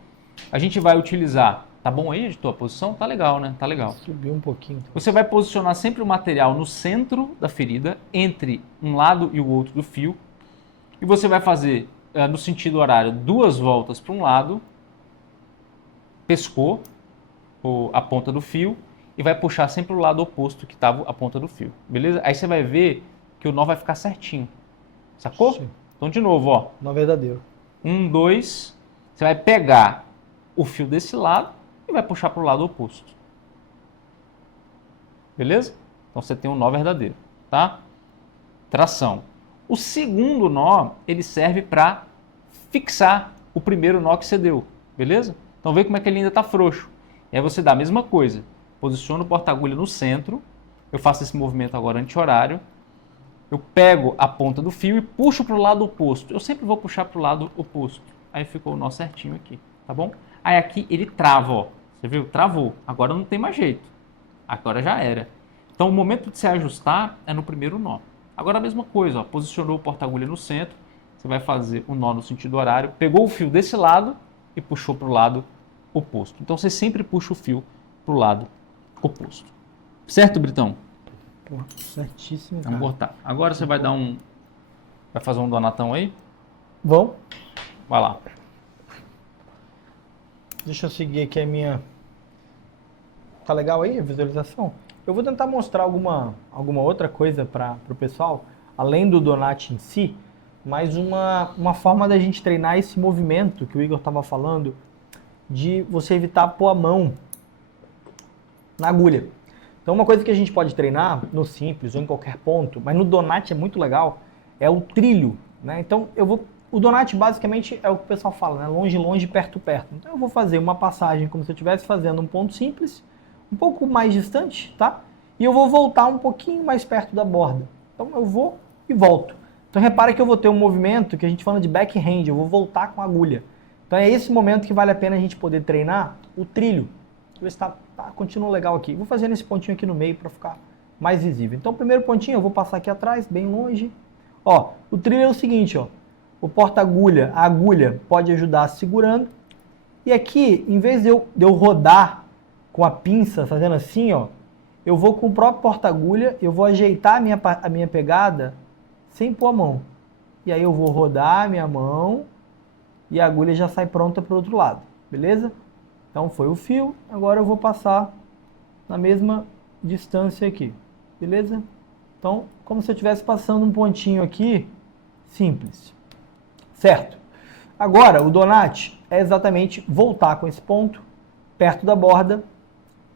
a gente vai utilizar, tá bom aí, editor, a posição? Tá legal, né? Tá legal. Subiu um pouquinho. Você vai posicionar sempre o material no centro da ferida, entre um lado e o outro do fio, e você vai fazer, no sentido horário, 2 voltas para um lado, pescou a ponta do fio, e vai puxar sempre o lado oposto que estava a ponta do fio, beleza? Aí você vai ver que o nó vai ficar certinho, sacou? Sim. Então de novo, ó. Nó verdadeiro. 1, 2, você vai pegar o fio desse lado e vai puxar para o lado oposto. Beleza? Então você tem um nó verdadeiro, tá? Tração. O segundo nó, ele serve para fixar o primeiro nó que você deu, beleza? Então vê como é que ele ainda está frouxo. E aí você dá a mesma coisa. Posiciona o porta-agulha no centro. Eu faço esse movimento agora anti-horário. Eu pego a ponta do fio e puxo para o lado oposto. Eu sempre vou puxar para o lado oposto. Aí ficou o nó certinho aqui, tá bom? Aí aqui ele trava, ó. Você viu? Travou. Agora não tem mais jeito. Agora já era. Então o momento de se ajustar é no primeiro nó. Agora a mesma coisa, ó. Posicionou o porta-agulha no centro. Você vai fazer o nó no sentido horário. Pegou o fio desse lado e puxou para o lado oposto. Então você sempre puxa o fio para o lado oposto. Certo, Britão? Pô, certíssimo, cara. Vamos cortar. Agora você vai dar vai fazer um donatão aí? Vamos. Vai lá. Deixa eu seguir aqui a minha... Tá legal aí a visualização? Eu vou tentar mostrar alguma outra coisa para o pessoal, além do donate em si, mas uma forma da gente treinar esse movimento que o Igor estava falando, de você evitar pôr a mão na agulha. Então uma coisa que a gente pode treinar no simples ou em qualquer ponto, mas no donate é muito legal, é o trilho, né? Então eu vou o donut basicamente é o que o pessoal fala, né? Longe, longe, perto, perto. Então eu vou fazer uma passagem como se eu estivesse fazendo um ponto simples, um pouco mais distante, tá? E eu vou voltar um pouquinho mais perto da borda. Então eu vou e volto. Então repara que eu vou ter um movimento que a gente fala de backhand, eu vou voltar com a agulha. Então é esse momento que vale a pena a gente poder treinar o trilho. Deixa eu ver se continua legal aqui. Vou fazer nesse pontinho aqui no meio para ficar mais visível. Então o primeiro pontinho eu vou passar aqui atrás, bem longe. Ó, o trilho é o seguinte, ó. O porta-agulha, a agulha pode ajudar segurando. E aqui, em vez de eu rodar com a pinça, fazendo assim, ó, eu vou com o próprio porta-agulha, eu vou ajeitar a minha pegada sem pôr a mão. E aí eu vou rodar a minha mão e a agulha já sai pronta para o outro lado, beleza? Então foi o fio, agora eu vou passar na mesma distância aqui, beleza? Então, como se eu estivesse passando um pontinho aqui, simples, certo? Agora, o donut é exatamente voltar com esse ponto perto da borda,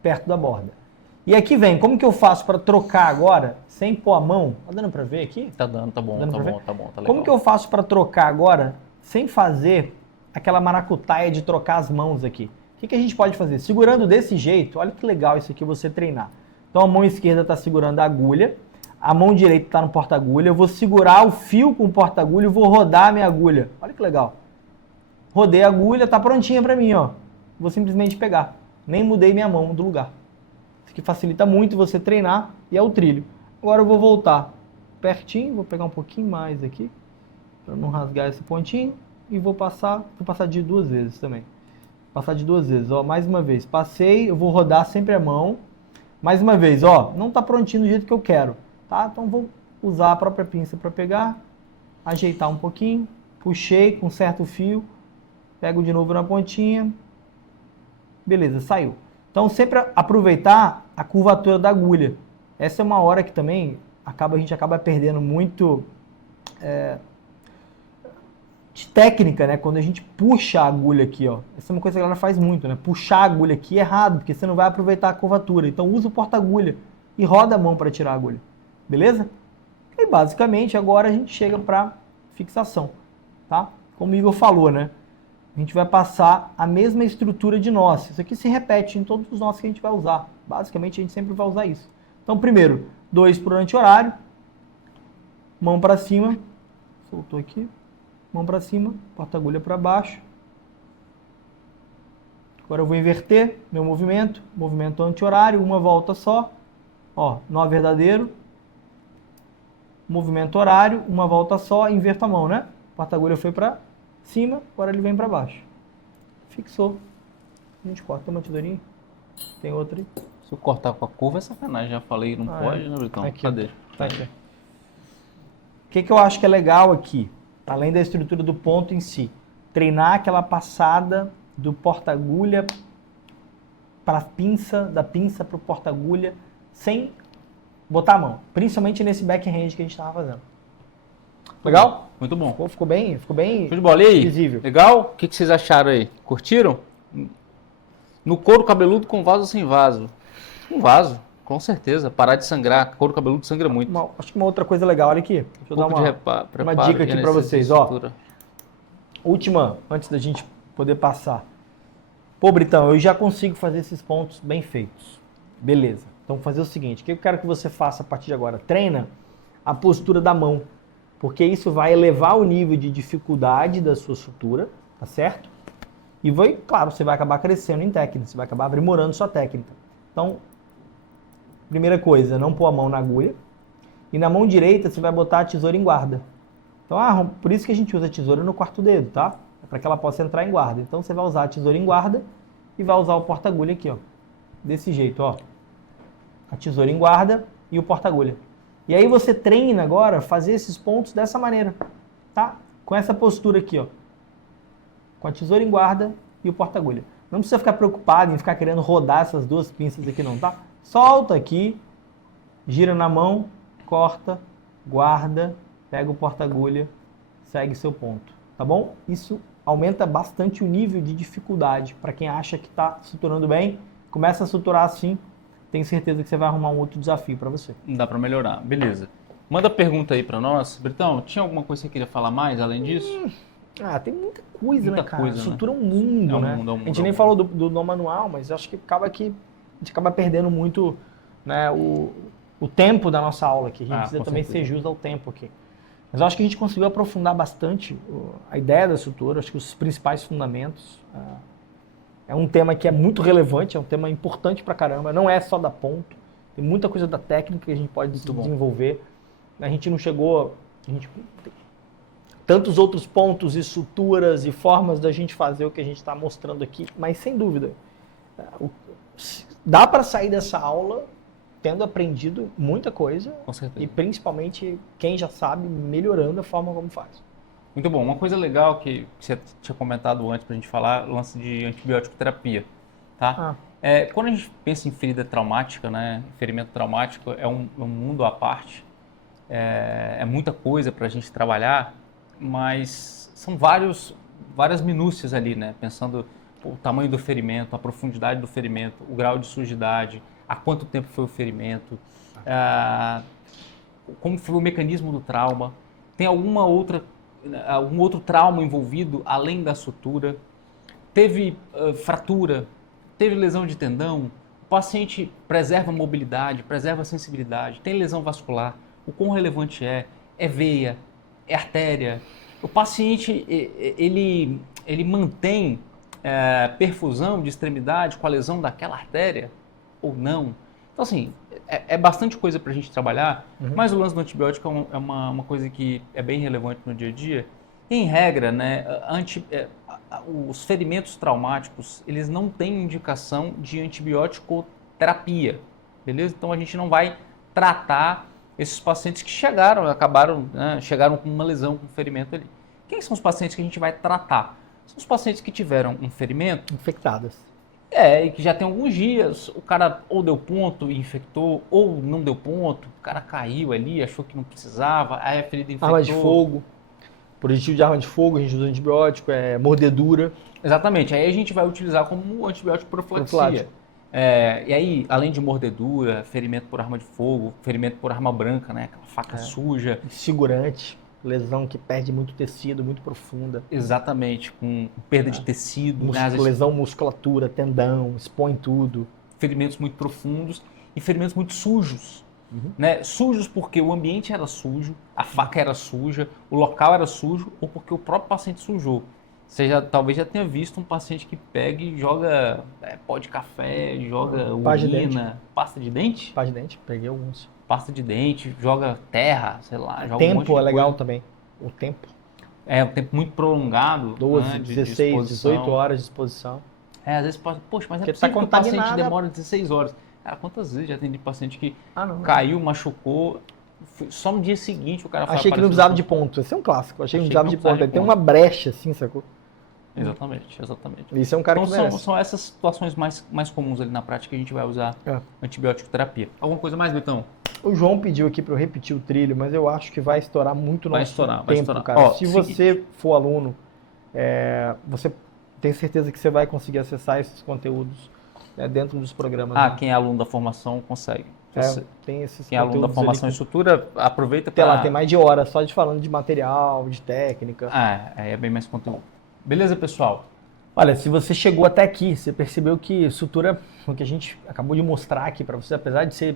perto da borda. E aqui vem, como que eu faço para trocar agora, sem pôr a mão? Tá dando para ver aqui? Tá dando, tá bom, tá bom, tá bom, tá legal. Como que eu faço para trocar agora, sem fazer aquela maracutaia de trocar as mãos aqui? O que a gente pode fazer? Segurando desse jeito, olha que legal isso aqui você treinar. Então a mão esquerda está segurando a agulha, a mão direita está no porta-agulha, eu vou segurar o fio com o porta-agulha e vou rodar a minha agulha. Olha que legal. Rodei a agulha, está prontinha para mim, ó. Vou simplesmente pegar. Nem mudei minha mão do lugar. Isso aqui facilita muito você treinar e é o trilho. Agora eu vou voltar pertinho, vou pegar um pouquinho mais aqui, para não rasgar esse pontinho, e vou passar de 2 vezes também. Passar de 2 vezes, ó, mais uma vez. Passei, eu vou rodar sempre a mão. Mais uma vez, ó, não está prontinho do jeito que eu quero, tá? Então vou usar a própria pinça para pegar, ajeitar um pouquinho, puxei com certo fio, pego de novo na pontinha, beleza, saiu. Então sempre aproveitar a curvatura da agulha. Essa é uma hora que também a gente acaba perdendo muito de técnica, né? Quando a gente puxa a agulha aqui, ó. Essa é uma coisa que a galera faz muito, né? Puxar a agulha aqui é errado, porque você não vai aproveitar a curvatura. Então usa o porta-agulha e roda a mão para tirar a agulha. Beleza? E basicamente agora a gente chega para fixação, tá? Como o Igor falou, né? A gente vai passar a mesma estrutura de nós. Isso aqui se repete em todos os nós que a gente vai usar. Basicamente a gente sempre vai usar isso. Então primeiro, 2 por anti-horário, mão para cima, soltou aqui, mão para cima, porta-agulha para baixo. Agora eu vou inverter meu movimento anti-horário, uma volta só, ó, nó verdadeiro, movimento horário, uma volta só, inverto a mão, né? Porta-agulha foi para cima, agora ele vem para baixo. Fixou. A gente corta, tem uma tesourinha, tem outra aí. Se eu cortar com a curva é sacanagem, já falei, não pode, né, Britão? Aqui, Cadê? Tá aqui. O que eu acho que é legal aqui, além da estrutura do ponto em si, treinar aquela passada do porta-agulha para a pinça, da pinça para o porta-agulha, sem botar a mão. Principalmente nesse backhand que a gente estava fazendo. Legal? Muito bom. Ficou bem Show de bola. E aí? visível. Legal? O que vocês acharam aí? Curtiram? No couro cabeludo com vaso ou sem vaso? Com vaso, com certeza. Parar de sangrar. Couro cabeludo sangra muito. Acho que uma outra coisa legal, olha aqui. Deixa eu dar uma dica aqui para vocês. Ó, última, antes da gente poder passar. Pô, Britão, eu já consigo fazer esses pontos bem feitos. Beleza. Então, vou fazer o seguinte. O que eu quero que você faça a partir de agora? Treina a postura da mão. Porque isso vai elevar o nível de dificuldade da sua sutura, tá certo? E claro, você vai acabar crescendo em técnica, você vai acabar aprimorando sua técnica. Então, primeira coisa, não pôr a mão na agulha. E na mão direita você vai botar a tesoura em guarda. Então, por isso que a gente usa a tesoura no quarto dedo, tá? É para que ela possa entrar em guarda. Então você vai usar a tesoura em guarda e vai usar o porta-agulha aqui, ó. Desse jeito, ó. A tesoura em guarda e o porta-agulha. E aí você treina agora fazer esses pontos dessa maneira, tá? Com essa postura aqui, ó. Com a tesoura em guarda e o porta-agulha. Não precisa ficar preocupado em ficar querendo rodar essas duas pinças aqui não, tá? Solta aqui, gira na mão, corta, guarda, pega o porta-agulha, segue seu ponto, tá bom? Isso aumenta bastante o nível de dificuldade. Para quem acha que está suturando bem, começa a suturar assim, tenho certeza que você vai arrumar um outro desafio para você. Dá para melhorar, beleza. Manda pergunta aí para nós. Britão, tinha alguma coisa que você queria falar mais além disso? Tem muita coisa, Muita né, cara? coisa, Sutura é um mundo, É um né? mundo, é um A mundo, gente é um nem mundo. falou do manual, mas acho que a gente acaba perdendo muito, né, o tempo da nossa aula aqui. A gente precisa com também certeza. ser justo ao tempo aqui. Mas eu acho que a gente conseguiu aprofundar bastante a ideia da sutura, acho que os principais fundamentos. É um tema que é muito relevante, é um tema importante pra caramba, não é só da ponto, tem muita coisa da técnica que a gente pode Muito bom. desenvolver. A gente não chegou, tantos outros pontos e suturas e formas da gente fazer o que a gente está mostrando aqui, mas sem dúvida, dá para sair dessa aula tendo aprendido muita coisa Com certeza. e principalmente quem já sabe melhorando a forma como faz. Muito bom. Uma coisa legal que você tinha comentado antes pra gente falar, o lance de antibiótico terapia, tá? Quando a gente pensa em ferida traumática, né, ferimento traumático é um mundo à parte, é muita coisa pra gente trabalhar, mas são várias minúcias ali, né? Pensando o tamanho do ferimento, a profundidade do ferimento, o grau de sujidade, há quanto tempo foi o ferimento, como foi o mecanismo do trauma, tem algum outro trauma envolvido além da sutura, teve fratura, teve lesão de tendão, o paciente preserva a mobilidade, preserva a sensibilidade, tem lesão vascular, o quão relevante é veia, é artéria. O paciente, ele mantém perfusão de extremidade com a lesão daquela artéria ou não. Então, assim, é bastante coisa para a gente trabalhar, mas o lance do antibiótico é uma coisa que é bem relevante no dia a dia. Em regra, né, os ferimentos traumáticos, eles não têm indicação de antibiótico terapia, beleza? Então, a gente não vai tratar esses pacientes que chegaram com uma lesão, com um ferimento ali. Quem são os pacientes que a gente vai tratar? São os pacientes que tiveram um ferimento Infectadas. e que já tem alguns dias, o cara ou deu ponto e infectou, ou não deu ponto, o cara caiu ali, achou que não precisava, aí a ferida infectou. Arma de fogo. Por objetivo de arma de fogo, a gente usa antibiótico, mordedura. Exatamente, aí a gente vai utilizar como antibiótico profilaxia. E aí, além de mordedura, ferimento por arma de fogo, ferimento por arma branca, né, aquela faca suja. Segurante, lesão que perde muito tecido, muito profunda. Exatamente, com perda de tecido. Lesão, musculatura, tendão, expõe tudo. Ferimentos muito profundos e ferimentos muito sujos. Né? Sujos porque o ambiente era sujo, a faca era suja, o local era sujo ou porque o próprio paciente sujou. Você talvez já tenha visto um paciente que pega e joga pó de café, joga urina, pasta de dente? Pasta de dente, peguei alguns. Pasta de dente, joga terra, sei lá. Joga tempo um monte de legal coisa. Também. O tempo. Um tempo muito prolongado. 12, né, 16, 18 horas de exposição. Às vezes, poxa, mas é porque possível que o paciente demora 16 horas. Cara, quantas vezes já atendi paciente que caiu, machucou, só no dia seguinte o cara foi Achei que não precisava de ponto. Esse é um clássico. Achei que não precisava de ponto. Aí tem uma brecha assim, sacou? Exatamente. Isso é um cara que merece. São essas situações mais comuns ali na prática que a gente vai usar antibiótico terapia. Alguma coisa mais, Betão? O João pediu aqui para eu repetir o trilho, mas eu acho que vai estourar muito no nosso tempo, cara. Ó, se você for aluno, você tem certeza que você vai conseguir acessar esses conteúdos dentro dos programas. Né? Quem é aluno da formação consegue. Tem esses quem é aluno da formação em estrutura, aproveita para... Lá tem mais de hora só de falando de material, de técnica. É bem mais conteúdo. Beleza, pessoal? Olha, se você chegou até aqui, você percebeu que sutura, o que a gente acabou de mostrar aqui para você, apesar de você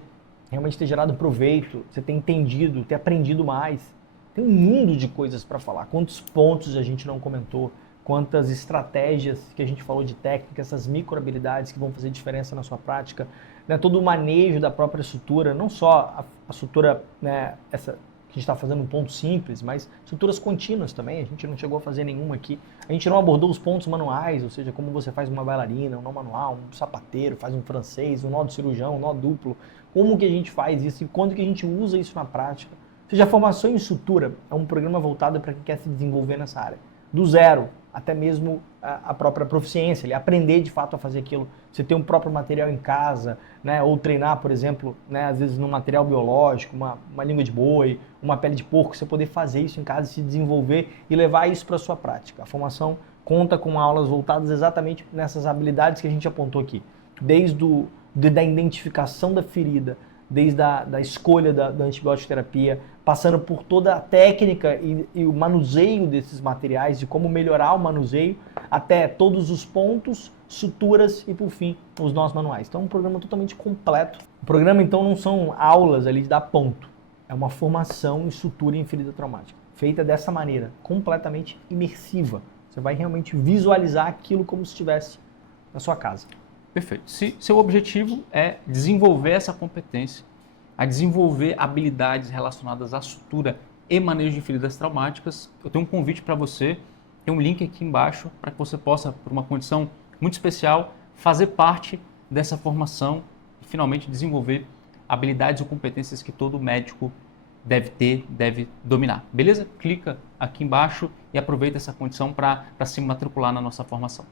realmente ter gerado proveito, você ter entendido, ter aprendido mais, tem um mundo de coisas para falar. Quantos pontos a gente não comentou, quantas estratégias que a gente falou de técnica, essas micro habilidades que vão fazer diferença na sua prática, né? Todo o manejo da própria sutura, não só a sutura, né, essa que a gente está fazendo um ponto simples, mas suturas contínuas também, a gente não chegou a fazer nenhuma aqui. A gente não abordou os pontos manuais, ou seja, como você faz uma bailarina, um nó manual, um sapateiro, faz um francês, um nó do cirurgião, um nó duplo, como que a gente faz isso e quando que a gente usa isso na prática. Ou seja, a formação em sutura é um programa voltado para quem quer se desenvolver nessa área, do zero até mesmo a própria proficiência, ele aprender de fato a fazer aquilo. Você ter um próprio material em casa, né, ou treinar, por exemplo, né, às vezes num material biológico, uma língua de boi, uma pele de porco, você poder fazer isso em casa, se desenvolver e levar isso para a sua prática. A formação conta com aulas voltadas exatamente nessas habilidades que a gente apontou aqui, desde da identificação da ferida, desde da escolha da antibiótico terapia, passando por toda a técnica e o manuseio desses materiais, de como melhorar o manuseio, até todos os pontos, suturas e, por fim, os nossos manuais. Então, é um programa totalmente completo. O programa, então, não são aulas ali de dar ponto. É uma formação em sutura e em ferida traumática, feita dessa maneira, completamente imersiva. Você vai realmente visualizar aquilo como se estivesse na sua casa. Perfeito. Se seu objetivo é desenvolver essa competência, a desenvolver habilidades relacionadas à sutura e manejo de feridas traumáticas, eu tenho um convite para você, tem um link aqui embaixo para que você possa, por uma condição muito especial, fazer parte dessa formação e finalmente desenvolver habilidades ou competências que todo médico deve ter, deve dominar. Beleza? Clica aqui embaixo e aproveita essa condição para se matricular na nossa formação.